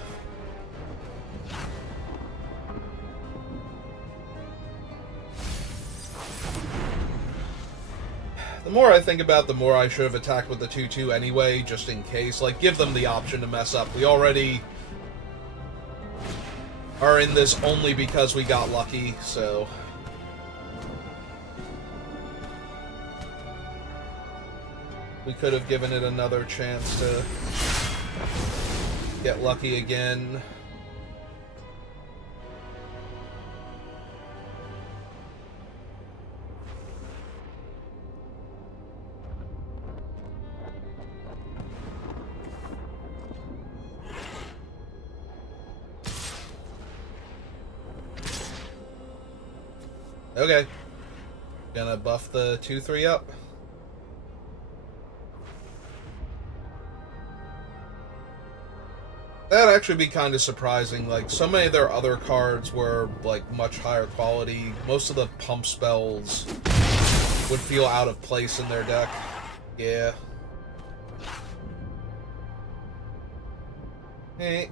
The more I think about it, the more I should have attacked with the 2/2 anyway, just in case. Like, give them the option to mess up. We already are in this only because we got lucky, so... we could have given it another chance to get lucky again. Okay. Gonna buff the 2/3 up. That'd actually be kind of surprising. Like, so many of their other cards were, like, much higher quality. Most of the pump spells would feel out of place in their deck. Yeah. Hey.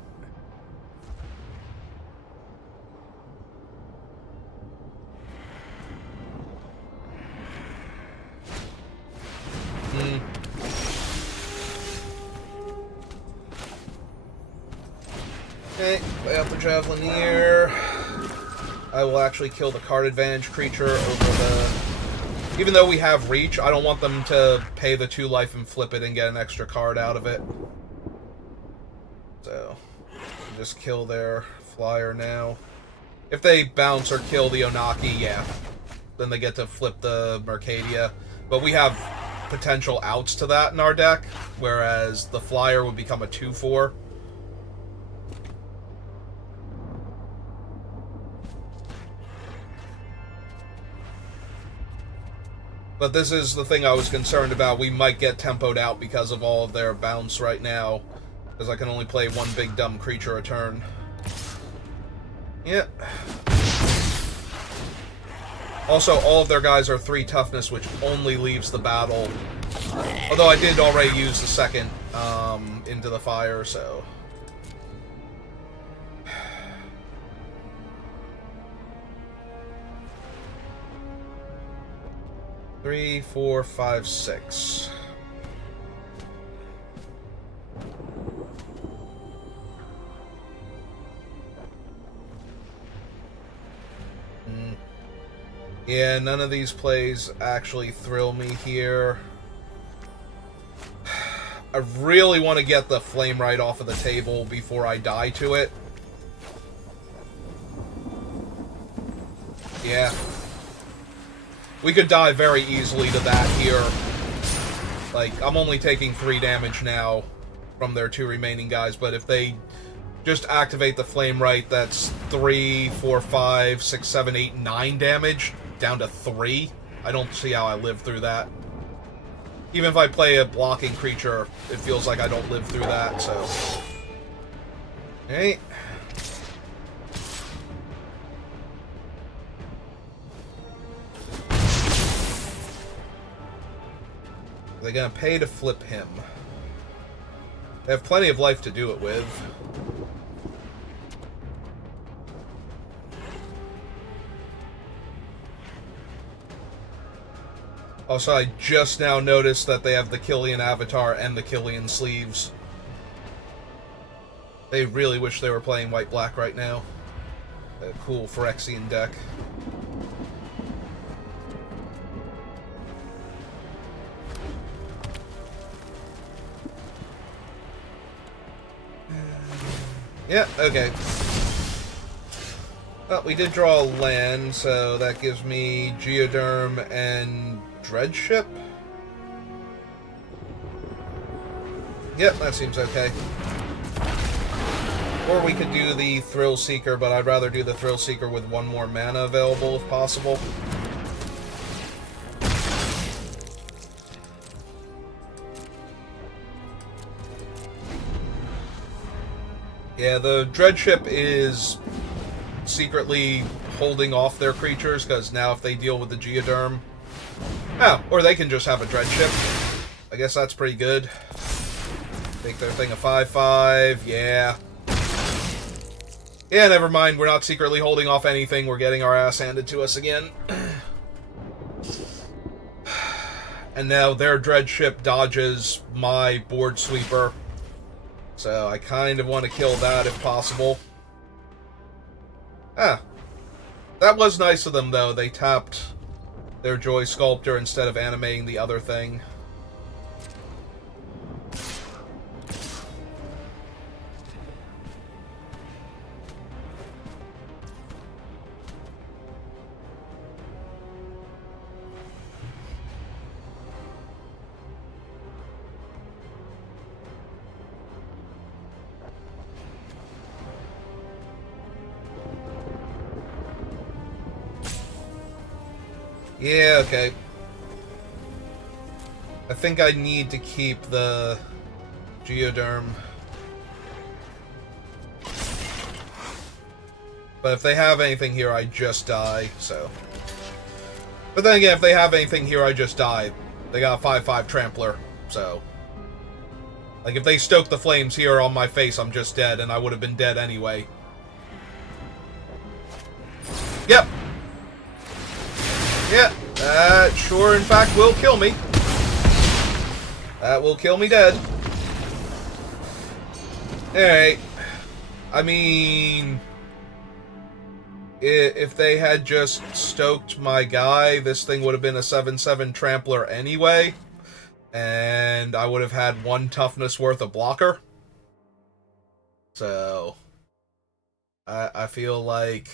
Okay, lay out the Javelineer. I will actually kill the card advantage creature over the... Even though we have reach, I don't want them to pay the 2 life and flip it and get an extra card out of it. So, just kill their flyer now. If they bounce or kill the Onaki, yeah, then they get to flip the Mercadia. But we have potential outs to that in our deck, whereas the flyer would become a 2/4. But this is the thing I was concerned about. We might get tempoed out because of all of their bounce right now. Because I can only play 1 big dumb creature a turn. Yep. Also, all of their guys are 3 toughness, which only leaves the battle. Although I did already use the second into the fire, so... 3, 4, 5, 6. Yeah, none of these plays actually thrill me here. I really want to get the Flame Right off of the table before I die to it. Yeah. We could die very easily to that here. Like, I'm only taking 3 damage now from their 2 remaining guys, but if they just activate the Flame Right, that's 3, 4, 5, 6, 7, 8, 9 damage down to 3. I don't see how I live through that. Even if I play a blocking creature, it feels like I don't live through that, so... Okay. They're gonna pay to flip him. They have plenty of life to do it with. Also, I just now noticed that they have the Killian avatar and the Killian sleeves. They really wish they were playing white-black right now. A cool Phyrexian deck. Yeah, okay. Well, we did draw a land, so that gives me Geoderm and Dreadship. Yep, that seems okay. Or we could do the Thrill Seeker, but I'd rather do the Thrill Seeker with one more mana available if possible. Yeah, the Dreadship is secretly holding off their creatures, because now if they deal with the Geoderm... Oh, or they can just have a Dreadship. I guess that's pretty good. Make their thing a 5/5, yeah. Yeah, never mind, we're not secretly holding off anything, we're getting our ass handed to us again. And now their Dreadship dodges my Board Sweeper. So I kind of want to kill that if possible. Ah. That was nice of them, though. They tapped their Joy Sculptor instead of animating the other thing. Yeah, okay. I think I need to keep the Geoderm. But if they have anything here, I just die, so... But then again, if they have anything here, I just die. They got a 5/5 Trampler, so... Like, if they stoke the flames here on my face, I'm just dead, and I would have been dead anyway. Yep! Yeah, that sure in fact will kill me. That will kill me dead. Alright. I mean... If they had just stoked my guy, this thing would have been a 7/7 Trampler anyway. And I would have had 1 toughness worth of blocker. So... I feel like...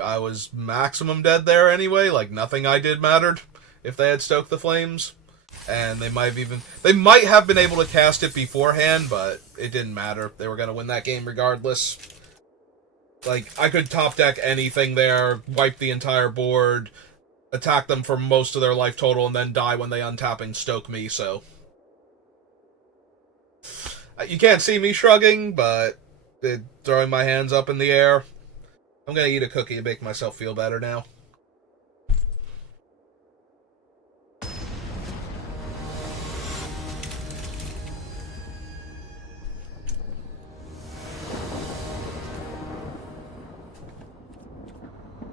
I was maximum dead there anyway, like nothing I did mattered if they had stoked the flames. And they might have been able to cast it beforehand, but it didn't matter. They were going to win that game regardless. Like, I could top deck anything there, wipe the entire board, attack them for most of their life total, and then die when they untap and stoke me, so... You can't see me shrugging, but throwing my hands up in the air. I'm gonna eat a cookie and make myself feel better now.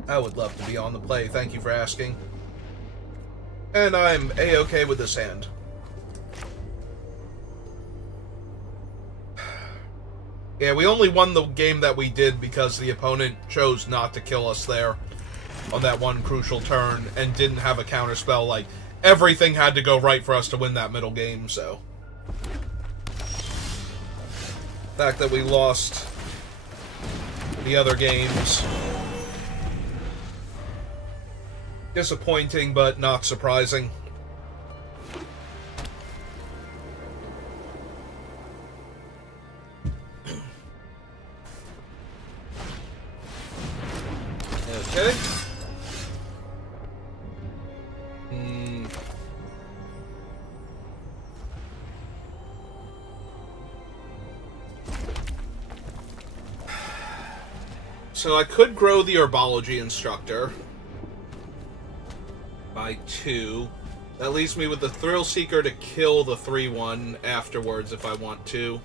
I would love to be on the play, thank you for asking. And I'm A-okay with this hand. Yeah, we only won the game that we did because the opponent chose not to kill us there on that one crucial turn and didn't have a counterspell. Like, everything had to go right for us to win that middle game, so... The fact that we lost the other games... Disappointing, but not surprising. Okay. So I could grow the Herbology Instructor by 2. That leaves me with the Thrill Seeker to kill the 3/1 afterwards if I want to.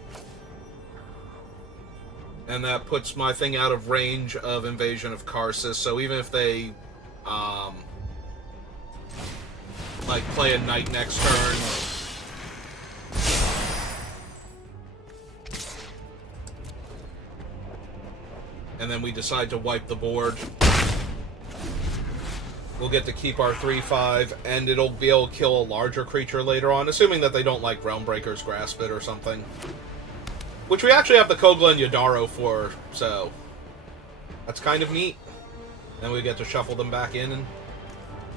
And that puts my thing out of range of Invasion of Karsus, so even if they, like, play a Knight next turn... and then we decide to wipe the board, we'll get to keep our 3/5, and it'll be able to kill a larger creature later on, assuming that they don't, like, Realmbreaker's Grasp it or something. Which we actually have the Kogla and Yadaro for, so that's kind of neat. Then we get to shuffle them back in. And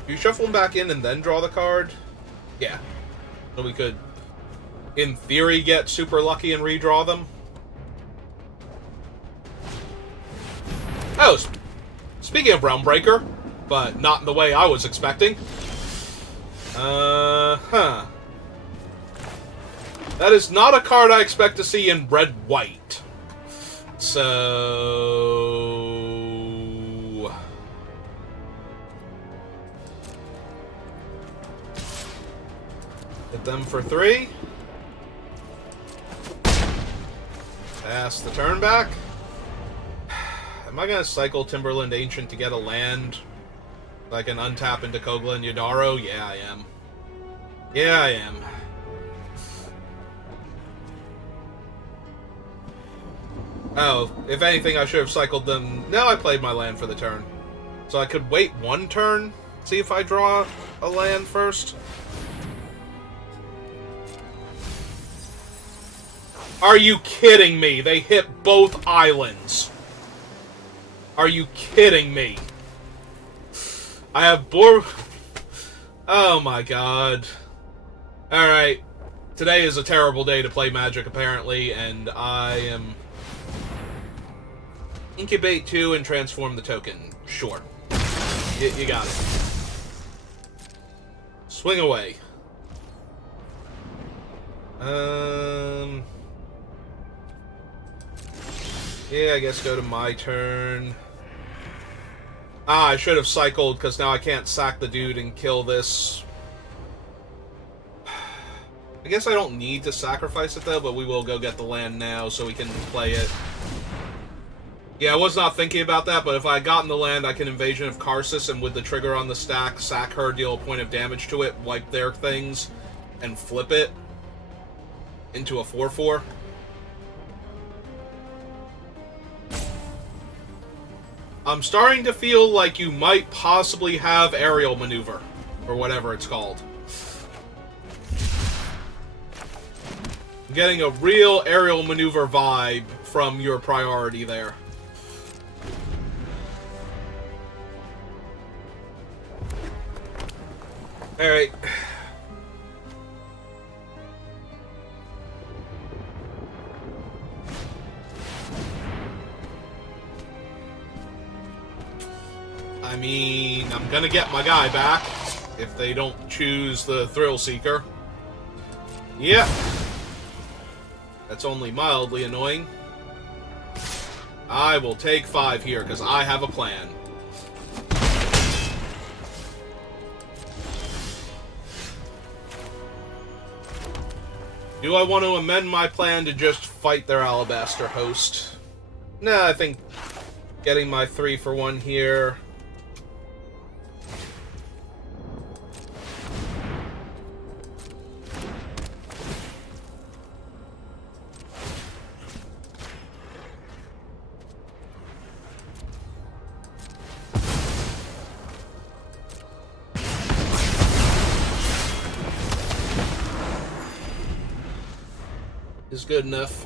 do you shuffle them back in and then draw the card? Yeah. So we could in theory, get super lucky and redraw them. Oh, speaking of Realmbreaker, but not in the way I was expecting. That is not a card I expect to see in red-white. So... hit them for 3. Pass the turn back. Am I gonna cycle Timberland Ancient to get a land so I can untap into Kogla and Yadaro? Yeah, I am. Yeah, I am. Oh, if anything, I should have cycled them. No, I played my land for the turn. So I could wait 1 turn, see if I draw a land first. Are you kidding me? They hit both islands. Are you kidding me? I have Oh my god. Alright. Today is a terrible day to play Magic, apparently, and I am... Incubate 2 and transform the token. Sure. You got it. Swing away. Yeah, I guess go to my turn. Ah, I should have cycled, because now I can't sack the dude and kill this. I guess I don't need to sacrifice it, though, but we will go get the land now so we can play it. Yeah, I was not thinking about that, but if I had gotten the land, I can Invasion of Karsus, and with the trigger on the stack, sack her, deal a point of damage to it, wipe their things, and flip it into a 4/4. I'm starting to feel like you might possibly have Aerial Maneuver, or whatever it's called. I'm getting a real Aerial Maneuver vibe from your priority there. Alright. I mean, I'm gonna get my guy back if they don't choose the Thrill Seeker. Yep. That's only mildly annoying. I will take 5 here because I have a plan. Do I want to amend my plan to just fight their Alabaster Host? Nah, I think getting my 3-for-1 here... is good enough.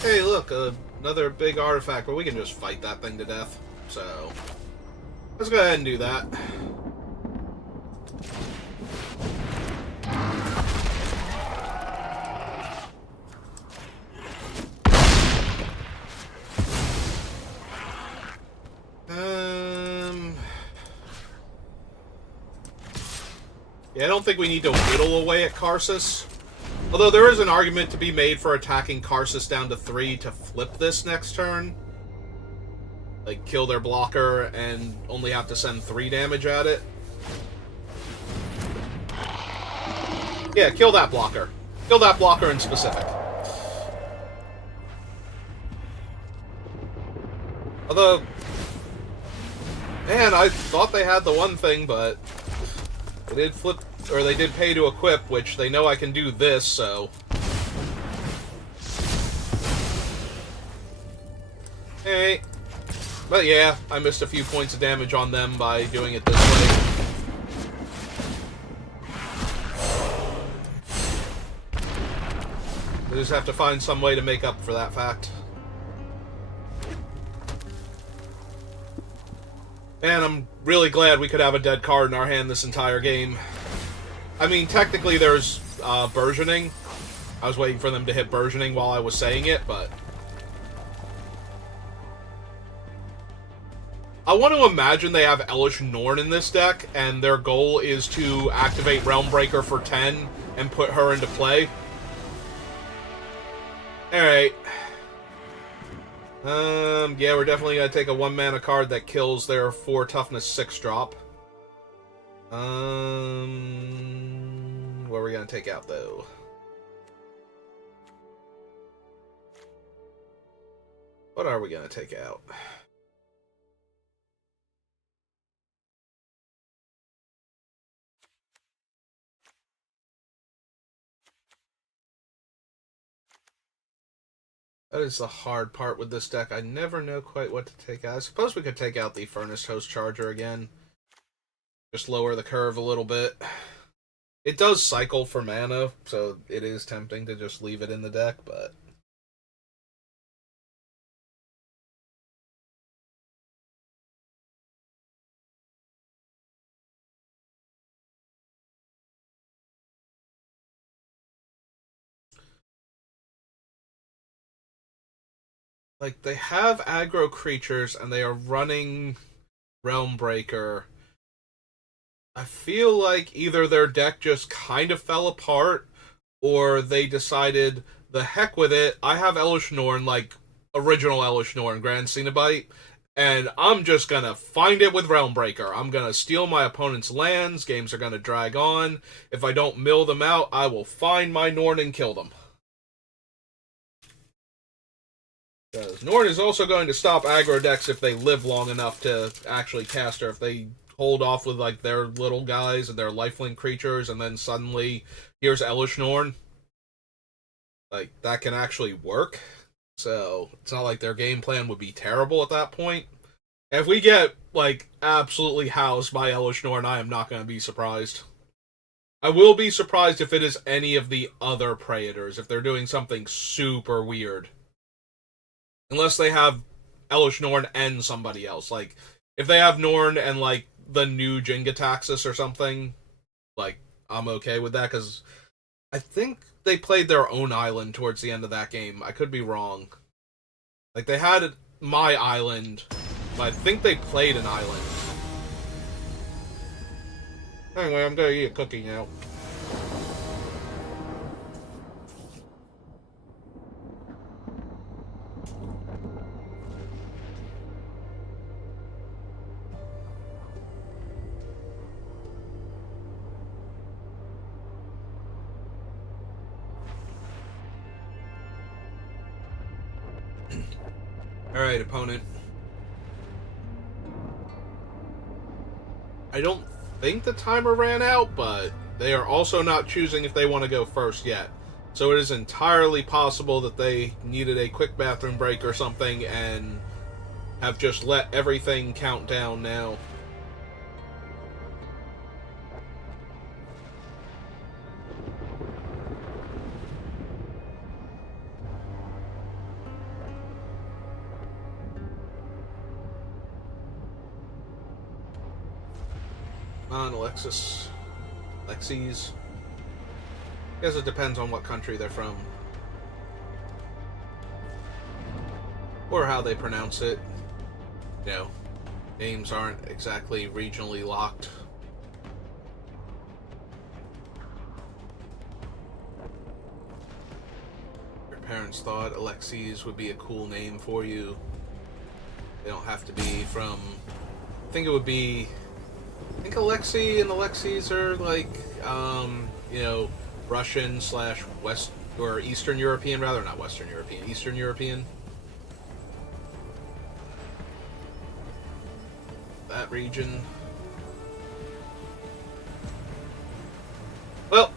Hey, look, another big artifact, but we can just fight that thing to death. So, let's go ahead and do that. Yeah, I don't think we need to whittle away at Karsus. Although there is an argument to be made for attacking Karsus down to 3 to flip this next turn. Like, kill their blocker and only have to send 3 damage at it. Yeah, kill that blocker. Kill that blocker in specific. Although... man, I thought they had the one thing, but... they did flip... or they did pay to equip, which they know I can do this, so... Hey. But yeah, I missed a few points of damage on them by doing it this way. I just have to find some way to make up for that fact. And I'm really glad we could have a dead card in our hand this entire game. I mean, technically there's burgeoning. I was waiting for them to hit burgeoning while I was saying it, but... I want to imagine they have Elesh Norn in this deck, and their goal is to activate Realmbreaker for 10 and put her into play. Alright. Yeah, we're definitely going to take a 1-mana card that kills their 4 toughness 6 drop. What are we going to take out, though? What are we going to take out? That is the hard part with this deck. I never know quite what to take out. I suppose we could take out the Furnace Host Charger again. Just lower the curve a little bit. It does cycle for mana, so it is tempting to just leave it in the deck, but... like, they have aggro creatures, and they are running Realmbreaker. I feel like either their deck just kind of fell apart, or they decided, the heck with it, I have Elesh Norn, like, original Elesh Norn, Grand Cenobite, and I'm just gonna find it with Realmbreaker. I'm gonna steal my opponent's lands, games are gonna drag on. If I don't mill them out, I will find my Norn and kill them. Because Norn is also going to stop aggro decks if they live long enough to actually cast her. If they hold off with like their little guys and their lifelink creatures, and then suddenly here's Elesh Norn, like that can actually work. So it's not like their game plan would be terrible at that point. And if we get like absolutely housed by Elesh Norn, I am not going to be surprised. I will be surprised if it is any of the other Praetors, if they're doing something super weird. Unless they have Elesh Norn and somebody else. Like, if they have Norn and, like, the new Jin-Gitaxias or something, like, I'm okay with that, because I think they played their own island towards the end of that game. I could be wrong. Like, they had my island, but I think they played an island. Anyway, I'm gonna eat a cookie now. Alright, opponent. I don't think the timer ran out, but they are also not choosing if they want to go first yet. So it is entirely possible that they needed a quick bathroom break or something and have just let everything count down now. On Alexis. Alexis. I guess it depends on what country they're from. Or how they pronounce it. You know, names aren't exactly regionally locked. Your parents thought Alexis would be a cool name for you. They don't have to be from... I think it would be... I think Alexei and Alexis are like, you know, Russian / West or Eastern European, rather, not Western European, Eastern European. That region. Well,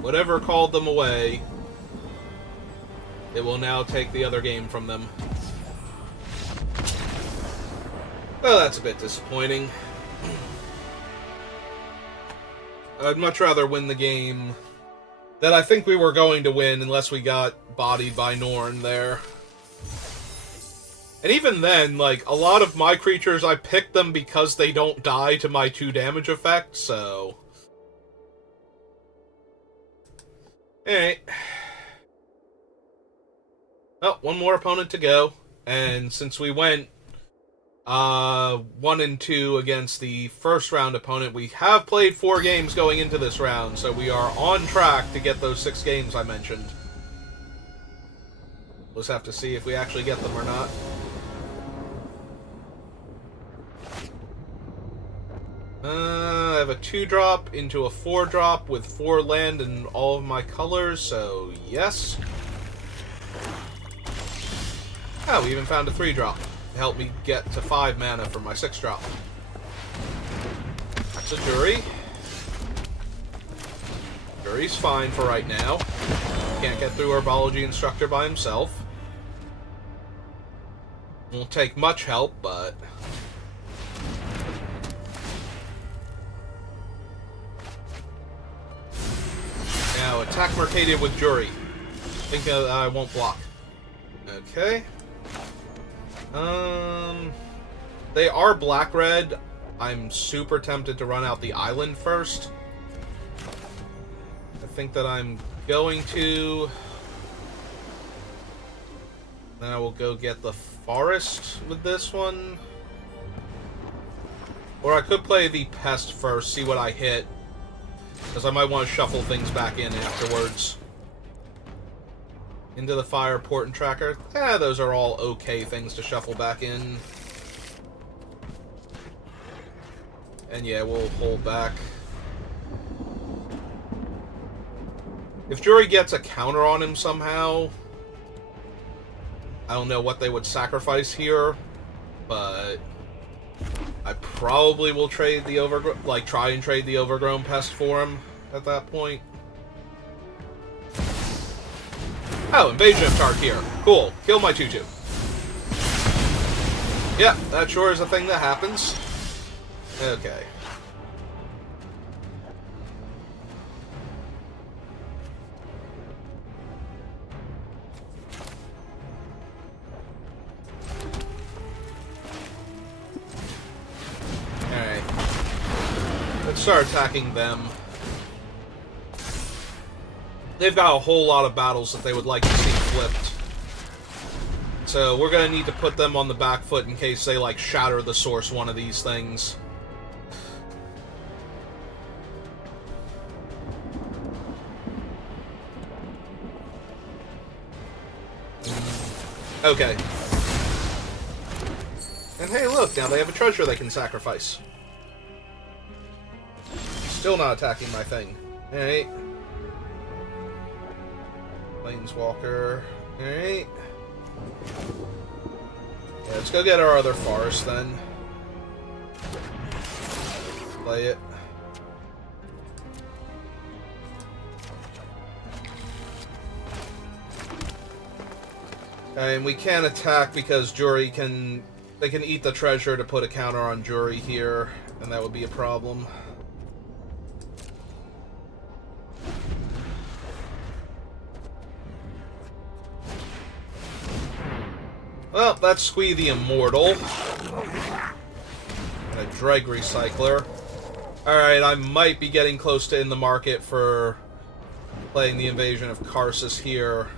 whatever called them away, it will now take the other game from them. Well, that's a bit disappointing. I'd much rather win the game that I think we were going to win unless we got bodied by Norn there. And even then, like, a lot of my creatures, I picked them because they don't die to my 2 damage effect, so... Alright. Oh, one more opponent to go. And since we went 1 and 2 against the first round opponent, we have played 4 games going into this round, so we are on track to get those 6 games I mentioned. We'll just have to see if we actually get them or not. I have a 2-drop into a 4-drop with 4 land and all of my colors, so yes. Oh, we even found a 3-drop to help me get to 5 mana for my 6-drop. That's a Jury. Jury's fine for right now. Can't get through Herbology Instructor by himself. Won't take much help, but... Now, attack Mercadia with Jury. Think I won't block. Okay. They are black-red. I'm super tempted to run out the island first. I think that I'm going to... Then I will go get the forest with this one. Or I could play the pest first, see what I hit. Because I might want to shuffle things back in afterwards. Into the fire, port, and tracker. Those are all okay things to shuffle back in. And yeah, we'll hold back. If Jury gets a counter on him somehow, I don't know what they would sacrifice here, but I probably will trade the try and trade the Overgrown Pest for him at that point. Oh, Invasion of Tarkir. Cool. Kill my 2/2. Yep, that sure is a thing that happens. Okay. Alright. Let's start attacking them. They've got a whole lot of battles that they would like to see flipped. So we're going to need to put them on the back foot in case they, like, shatter the source one of these things. Okay. And hey, look, now they have a treasure they can sacrifice. Still not attacking my thing. Alright. Planeswalker. Alright. Yeah, let's go get our other forest then. Play it. And we can't attack because Jury can... They can eat the treasure to put a counter on Jury here, and that would be a problem. Well, that's Squee the Immortal. And a Dreg Recycler. Alright, I might be getting close to in the market for playing the Invasion of Karsus here.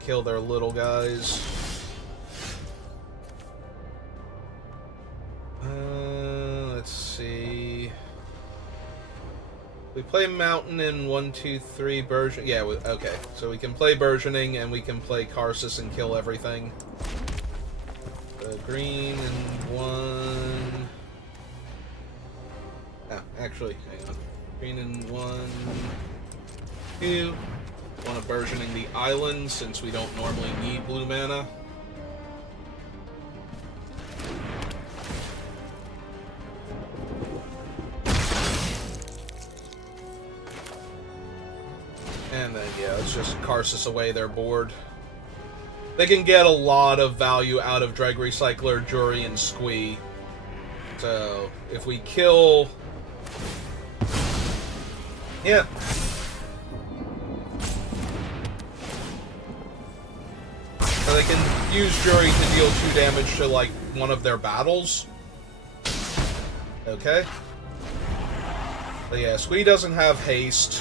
Kill their little guys. Let's see. We play Mountain in 1, 2, 3 Burgeon. Yeah, okay. So we can play Burgeoning and we can play Karsus and kill everything. Green and 1. Ah, actually, hang on. Green and 1, 2. Want to Burgeoning the island since we don't normally need blue mana. And then, yeah, let's just Karsus away their board. They can get a lot of value out of Dreg Recycler, Jury, and Squee. So, if we kill... Yeah. they can use Jury to deal 2 damage to, like, one of their battles. Okay. But yeah, Squee doesn't have haste.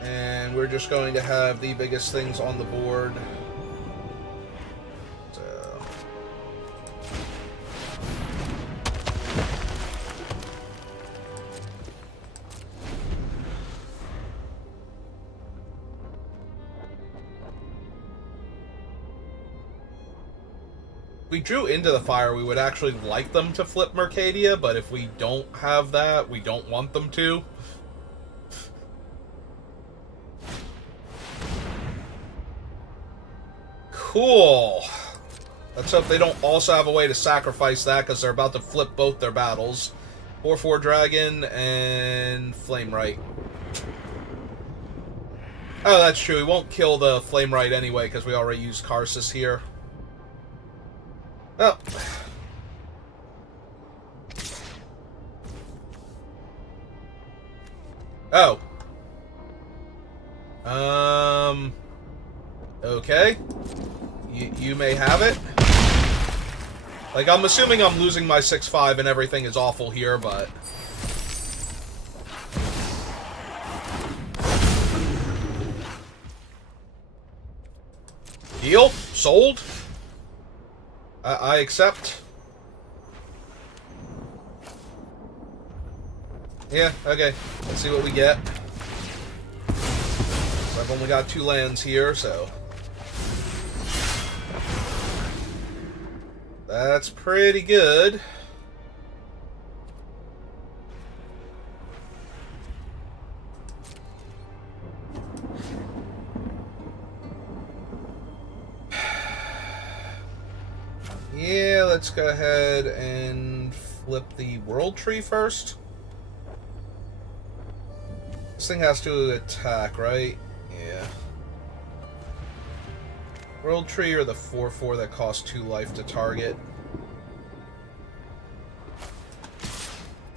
And we're just going to have the biggest things on the board. So... If we drew into the fire, we would actually like them to flip Mercadia, but if we don't have that, we don't want them to. Cool. Let's hope they don't also have a way to sacrifice that, because they're about to flip both their battles. 4/4 Dragon and Flamewright. Oh, that's true. We won't kill the Flamewright anyway, because we already used Karsus here. Oh. Oh. Okay. You may have it. Like, I'm assuming I'm losing my 6/5 and everything is awful here, but... Deal? Sold? I accept. Yeah, okay. Let's see what we get. So I've only got 2 lands here, so... That's pretty good. Yeah, let's go ahead and flip the World Tree first. This thing has to attack, right? Yeah. World Tree or the 4/4 that costs 2 life to target.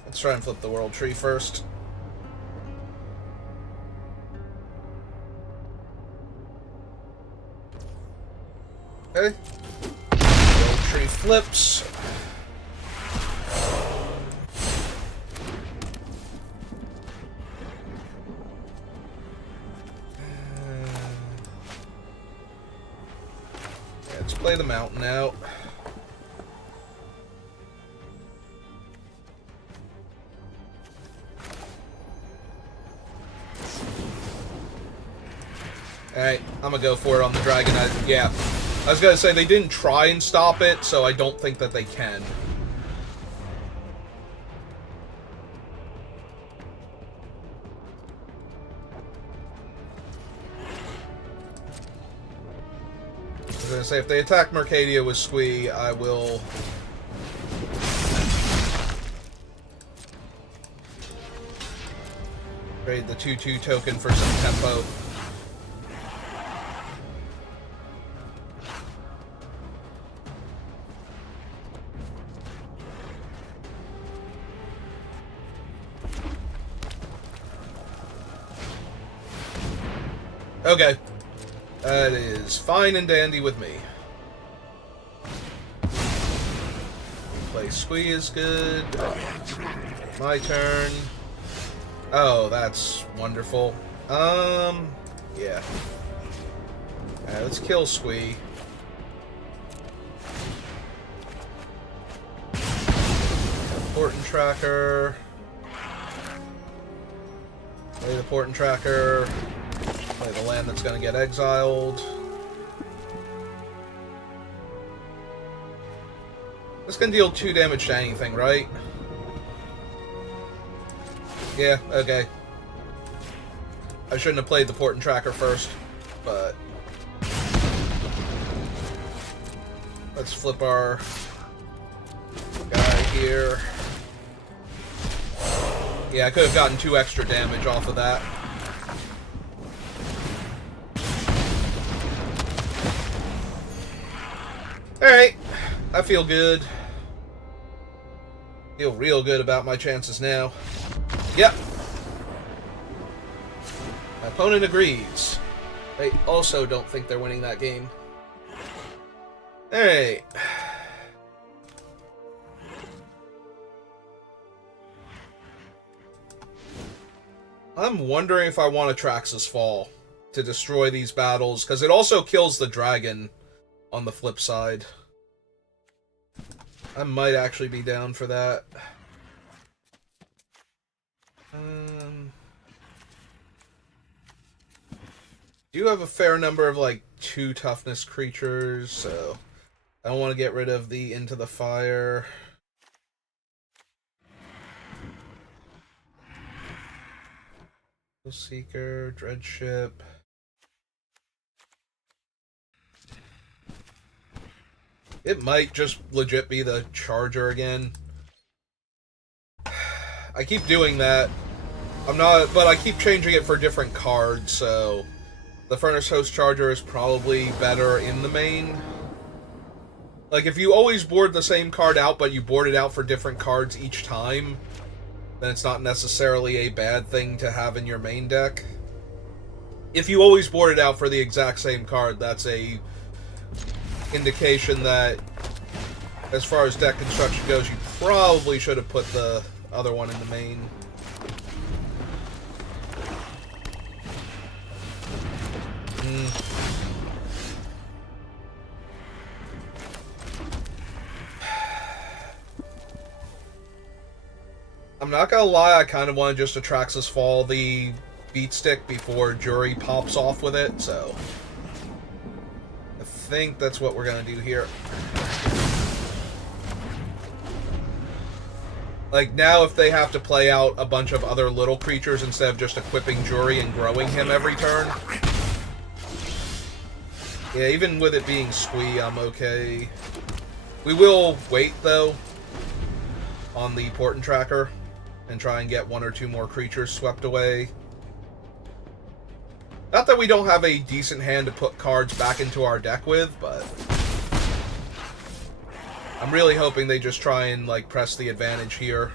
Let's try and flip the World Tree first. Okay. World Tree flips. Let's play the mountain out. Alright, I'm gonna go for it on the dragon. Yeah. I was gonna say, they didn't try and stop it, so I don't think that they can. I was gonna say, if they attack Mercadia with Squee, I will... trade the 2/2 token for some tempo. Okay. That is fine and dandy with me. Play Squee is good. My turn. Oh, that's wonderful. Yeah. Alright, let's kill Squee. Portent Tracker. Play the Portent Tracker. Play the land that's going to get exiled. This can deal 2 damage to anything, right? Yeah, okay. I shouldn't have played the Portent Tracker first, but... let's flip our guy here. Yeah, I could have gotten 2 extra damage off of that. Alright, I feel good. Feel real good about my chances now. Yep. My opponent agrees. They also don't think they're winning that game. Alright. I'm wondering if I want Atrax's Fall to destroy these battles, because it also kills the dragon on the flip side. I might actually be down for that. Do have a fair number of, like, 2 toughness creatures, so I don't want to get rid of the Into the Fire. Seeker, Dreadship. It might just legit be the Charger again. I keep doing that. But I keep changing it for different cards, so the Furnace Host Charger is probably better in the main. Like, if you always board the same card out, but you board it out for different cards each time, then it's not necessarily a bad thing to have in your main deck. If you always board it out for the exact same card, that's a indication that, as far as deck construction goes, you probably should have put the other one in the main. I'm not gonna lie, I kind of want to just Atrax's Fall the beat stick before Jury pops off with it, so I think that's what we're gonna do here. Like, now if they have to play out a bunch of other little creatures instead of just equipping Jury and growing him every turn. Yeah, even with it being Squee, I'm okay. We will wait, though, on the Portent Tracker and try and get 1 or 2 more creatures swept away. Not that we don't have a decent hand to put cards back into our deck with, but I'm really hoping they just try and, like, press the advantage here.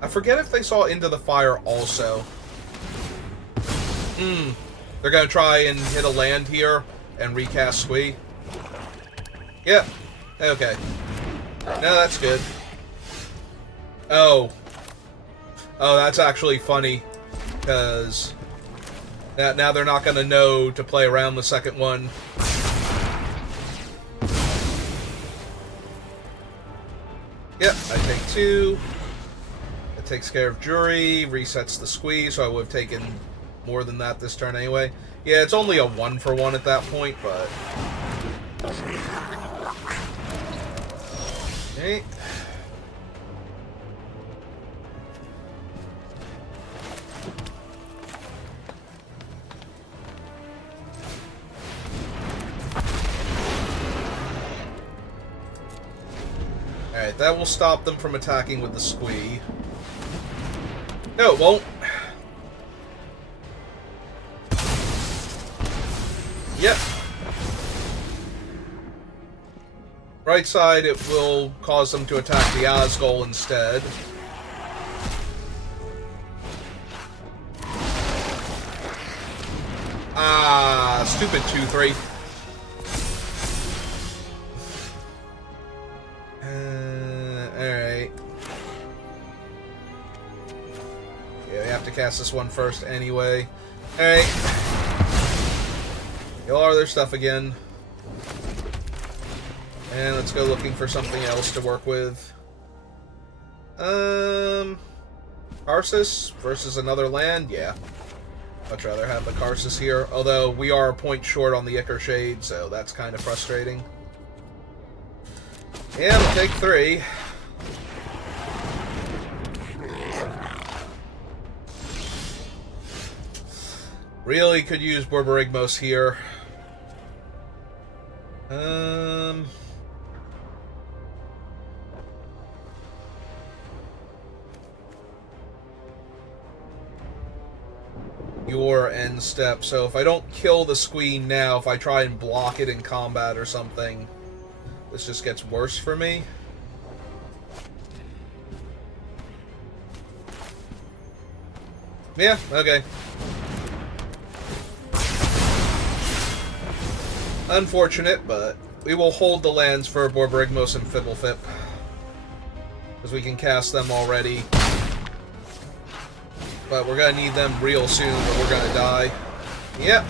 I forget if they saw Into the Fire also. They're gonna try and hit a land here and recast Squee. Yep. Okay. No, that's good. Oh, that's actually funny, because now they're not going to know to play around the second one. Yep, I take 2. It takes care of Jury, resets the Squee, so I would have taken more than that this turn anyway. Yeah, it's only a 1-for-1 at that point, but... Okay. Alright, that will stop them from attacking with the Squee. No, it won't. Yep. Right side, it will cause them to attack the Asgol instead. Ah, stupid 2-3. Alright. Yeah, we have to cast this one first anyway. Alright. Kill all their stuff again. And let's go looking for something else to work with. Karsus versus another land? Yeah. Much rather have the Karsus here. Although, we are a point short on the Ichor Shade, so that's kind of frustrating. Yeah, we'll take 3. Really could use Borborygmos here. Your end step. So if I don't kill the Squee now, if I try and block it in combat or something, this just gets worse for me. Yeah, okay. Unfortunate, but we will hold the lands for Borborygmos and Fibblefip. Because we can cast them already. But we're gonna need them real soon, or we're gonna die. Yep.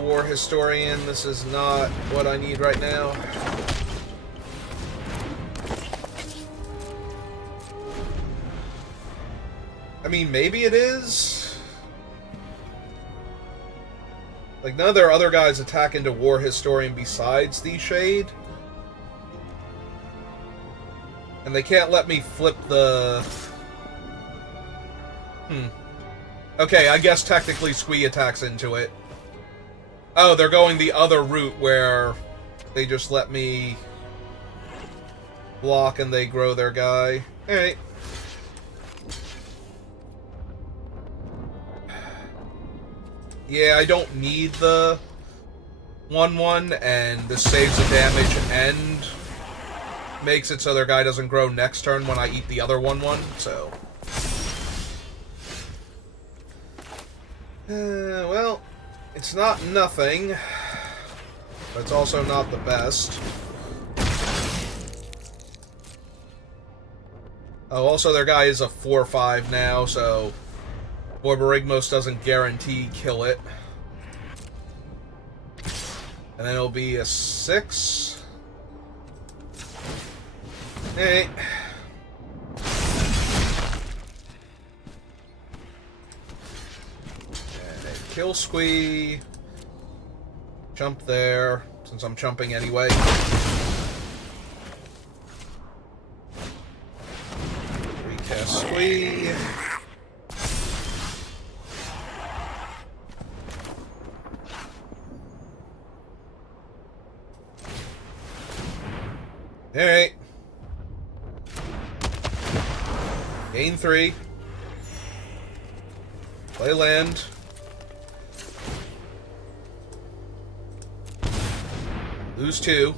War Historian, this is not what I need right now. I mean, maybe it is. Like, none of their other guys attack into War Historian besides the Shade. And they can't let me flip the... Okay, I guess technically Squee attacks into it. Oh, they're going the other route where they just let me block and they grow their guy. Alright. Yeah, I don't need the 1/1, and this saves the damage and makes it so their guy doesn't grow next turn when I eat the other 1/1, so... well, it's not nothing, but it's also not the best. Oh, also their guy is a 4/5 now, so Borborygmos doesn't guarantee kill it. And then it'll be a 6. Hey. Kill Squee. Jump there, since I'm jumping anyway. Recast Squee. Alright. Gain 3. Play land. Lose 2.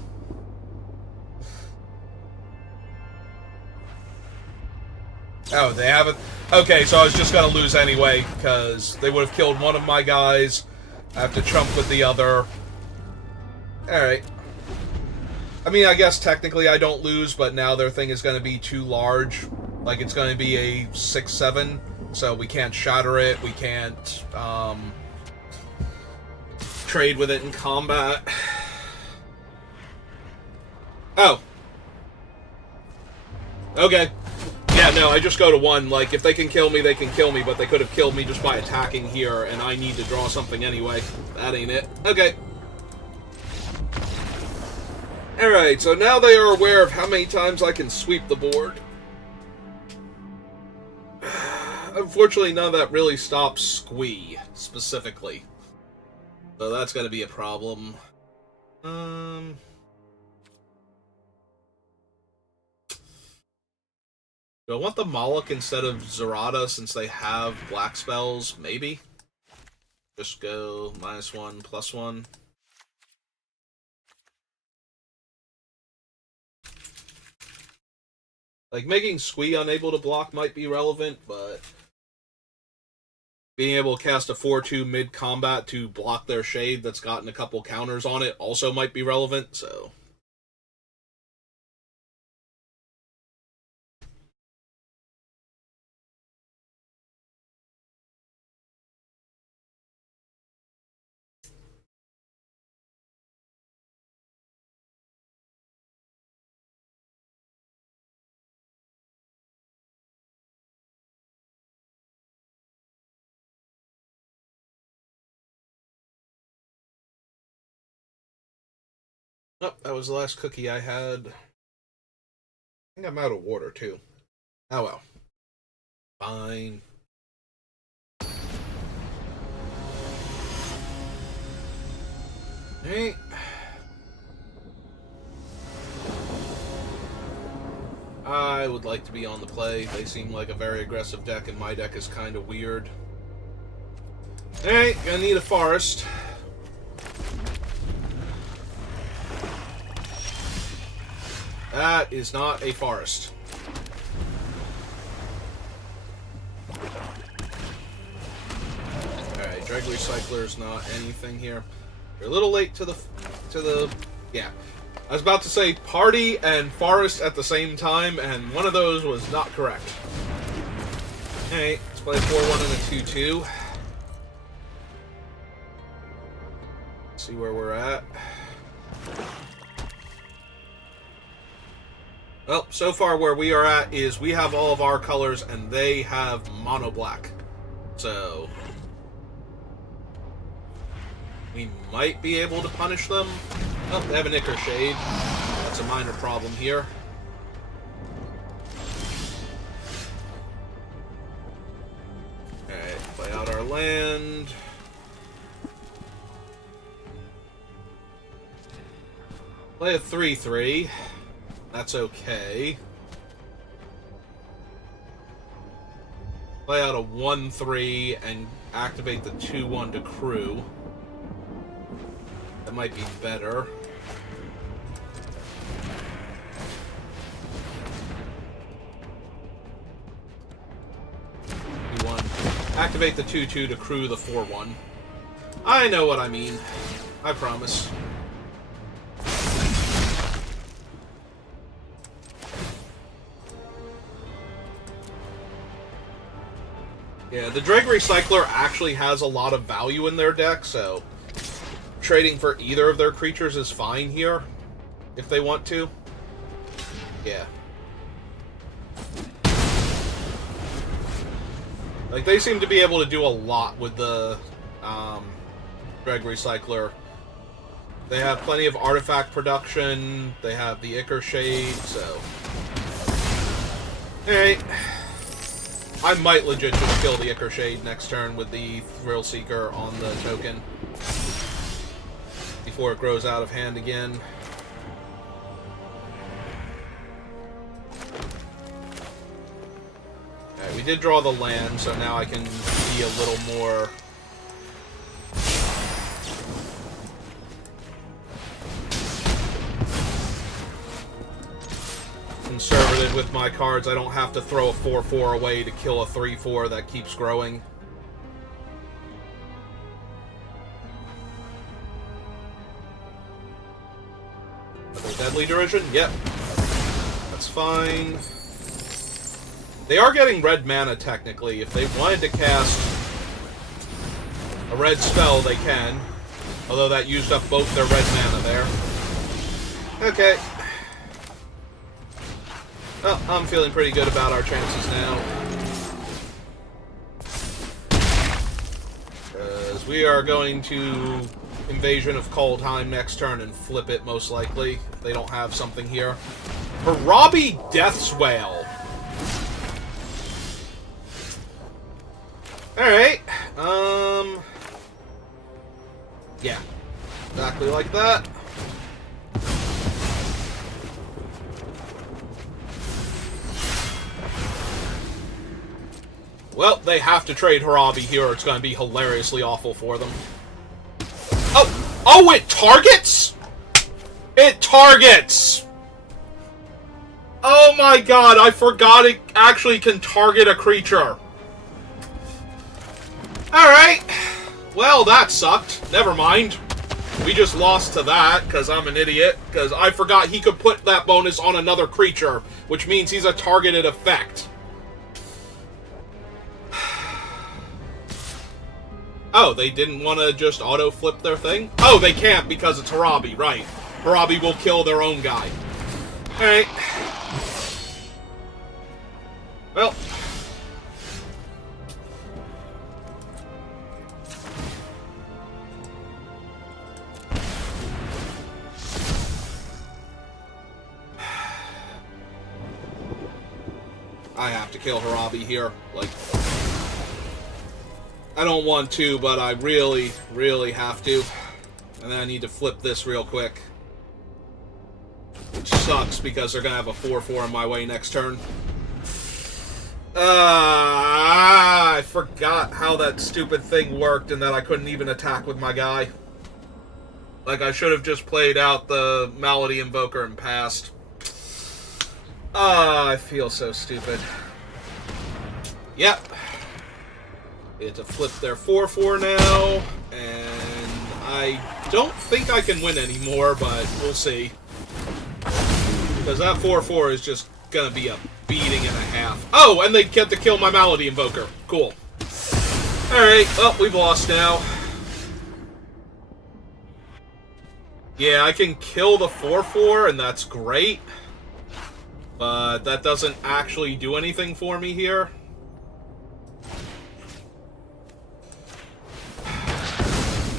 Oh, they haven't... Okay, so I was just gonna lose anyway, because they would have killed one of my guys. I have to chump with the other. Alright. I mean, I guess technically I don't lose, but now their thing is going to be too large. Like, it's going to be a 6/7, so we can't shatter it, we can't, trade with it in combat. Oh. Okay. Yeah, no, I just go to 1. Like, if they can kill me, they can kill me, but they could have killed me just by attacking here, and I need to draw something anyway. That ain't it. Okay. Alright, so now they are aware of how many times I can sweep the board. Unfortunately, none of that really stops Squee, specifically. So that's going to be a problem. Do I want the Moloch instead of Zerata since they have black spells? Maybe. Just go -1, +1. Like, making Squee unable to block might be relevant, but being able to cast a 4/2 mid-combat to block their Shade that's gotten a couple counters on it also might be relevant, so... Oh, that was the last cookie I had. I think I'm out of water, too. Oh well. Fine. Hey. I would like to be on the play. They seem like a very aggressive deck, and my deck is kind of weird. Hey, gonna need a forest. That is not a forest. Recycler's not anything here. You're a little late to the yeah. I was about to say party and forest at the same time, and one of those was not correct. Alright, let's play a 4-1 and a 2-2. See where we're at. Well, so far where we are at is we have all of our colors and they have mono black. So we might be able to punish them. Oh, they have an Ichor Shade. That's a minor problem here. Alright, play out our land. Play a 3-3. That's okay. Play out a 1-3 and activate the 2-1 to crew. That might be better. Activate the 2-2 to crew the 4-1. I know what I mean. I promise. Yeah, the Dreg Recycler actually has a lot of value in their deck, so trading for either of their creatures is fine here, if they want to. Yeah. Like, they seem to be able to do a lot with the Dreg Recycler. They have plenty of artifact production, they have the Ichor Shade, so... Alright. I might legit just kill the Ichor Shade next turn with the Thrill Seeker on the token before it grows out of hand again. Alright, we did draw the land, so now I can be a little more... conservative with my cards. I don't have to throw a 4-4 away to kill a 3-4 that keeps growing. Deadly Derision? Yep. That's fine. They are getting red mana, technically. If they wanted to cast a red spell, they can. Although that used up both their red mana there. Okay. Well, I'm feeling pretty good about our chances now. Because we are going to Invasion of Kaldheim next turn and flip it, most likely. If they don't have something here. Harabi Death's Wail. Alright. Yeah. Exactly like that. Well, they have to trade Harabi here or it's going to be hilariously awful for them. Oh! Oh, it targets?! It targets! Oh my god, I forgot it actually can target a creature. Alright. Well, that sucked. Never mind. We just lost to that, because I'm an idiot. Because I forgot he could put that bonus on another creature, which means he's a targeted effect. Oh, they didn't want to just auto-flip their thing? Oh, they can't because it's Harabi, right. Harabi will kill their own guy. Alright. Well. I have to kill Harabi here. Like... I don't want to, but I really, really have to. And then I need to flip this real quick. Which sucks, because they're going to have a 4-4 in my way next turn. I forgot how that stupid thing worked and that I couldn't even attack with my guy. Like, I should have just played out the Malady Invoker and passed. I feel so stupid. Yep. We have to flip their 4/4 now, and I don't think I can win anymore, but we'll see. Because that 4/4 is just gonna be a beating and a half. Oh, and they get to kill my Malady Invoker. Cool. Alright, well, we've lost now. Yeah, I can kill the 4/4, and that's great. But that doesn't actually do anything for me here.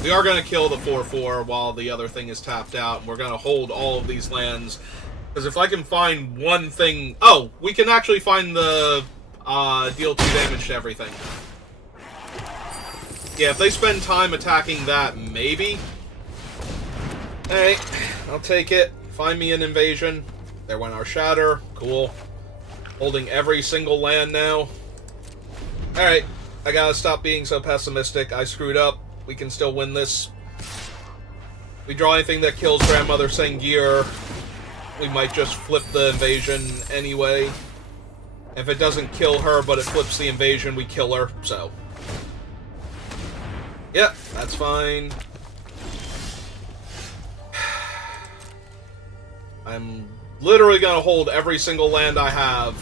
We are going to kill the 4/4 while the other thing is tapped out, and we're going to hold all of these lands. Because if I can find one thing... Oh, we can actually find the deal 2 damage to everything. Yeah, if they spend time attacking that, maybe. Hey, I'll take it. Find me an invasion. There went our Shatter. Cool. Holding every single land now. Alright, I gotta stop being so pessimistic. I screwed up. We can still win this. We draw anything that kills Grandmother Sengir. We might just flip the invasion anyway. If it doesn't kill her, but it flips the invasion, we kill her, so. Yep, that's fine. I'm literally gonna hold every single land I have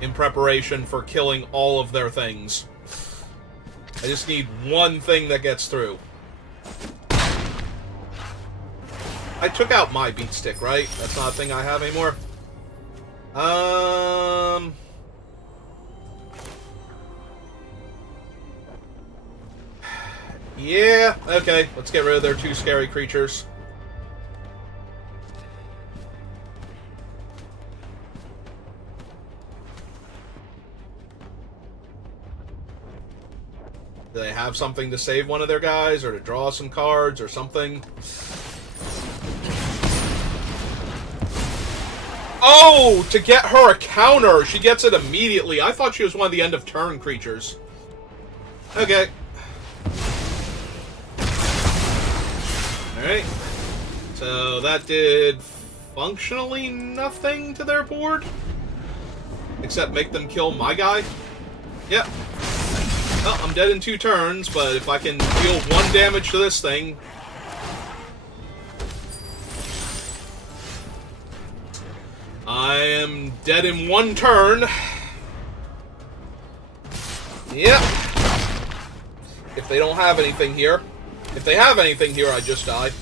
in preparation for killing all of their things. I just need one thing that gets through. I took out my beat stick, right? That's not a thing I have anymore. Yeah, okay. Let's get rid of their 2 scary creatures. Do they have something to save one of their guys, or to draw some cards, or something? Oh! To get her a counter! She gets it immediately. I thought she was one of the end-of-turn creatures. Okay. Alright. So that did functionally nothing to their board? Except make them kill my guy? Yep. Well, I'm dead in 2 turns, but if I can deal 1 damage to this thing... I am dead in 1 turn. Yep. If they don't have anything here. If they have anything here, I just died.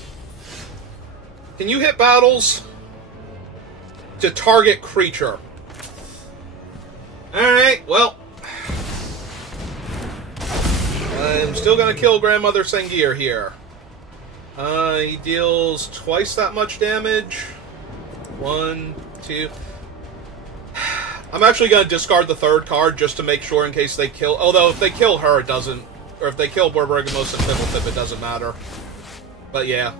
Can you hit battles? To target creature. Alright, well... I'm still gonna kill Grandmother Sengir here. He deals twice that much damage. 1, 2... I'm actually gonna discard the 3rd card just to make sure in case they kill... Although, if they kill her, it doesn't... Or if they kill Borborygmos and Fiddletip, it doesn't matter. But yeah.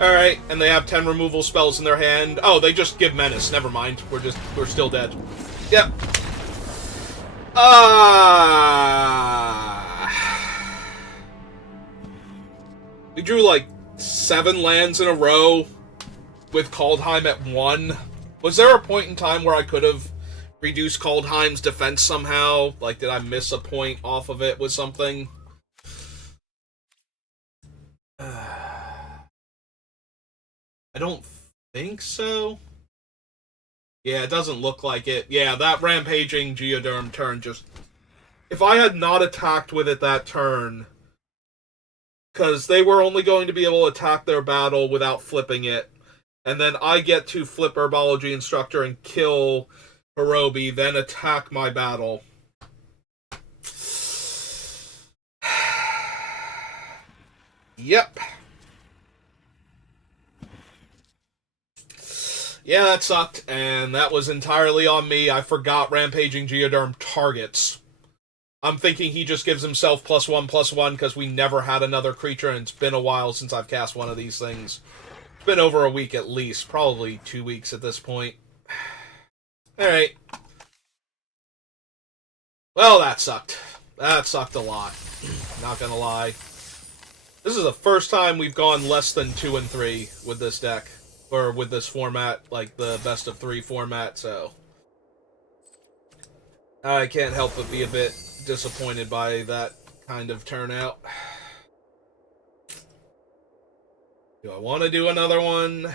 Alright, and they have 10 removal spells in their hand. Oh, they just give Menace. Never mind. We're still dead. Yep. We drew like 7 lands in a row with Kaldheim at 1. Was there a point in time where I could have reduced Kaldheim's defense somehow? Like, did I miss a point off of it with something? I don't think so. Yeah, it doesn't look like it. Yeah, that rampaging Geoderm turn just... If I had not attacked with it that turn... Because they were only going to be able to attack their battle without flipping it. And then I get to flip Herbology Instructor and kill Hirobi, then attack my battle. Yep. Yeah, that sucked, and that was entirely on me. I forgot Rampaging Geoderm targets. I'm thinking he just gives himself +1/+1 because we never had another creature, and it's been a while since I've cast one of these things. It's been over a week at least, probably 2 weeks at this point. Alright. Well, that sucked. That sucked a lot. Not gonna lie. This is the first time we've gone less than 2 and 3 with this deck. Or with this format, like the best of 3 format, so... I can't help but be a bit disappointed by that kind of turnout. Do I want to do another one?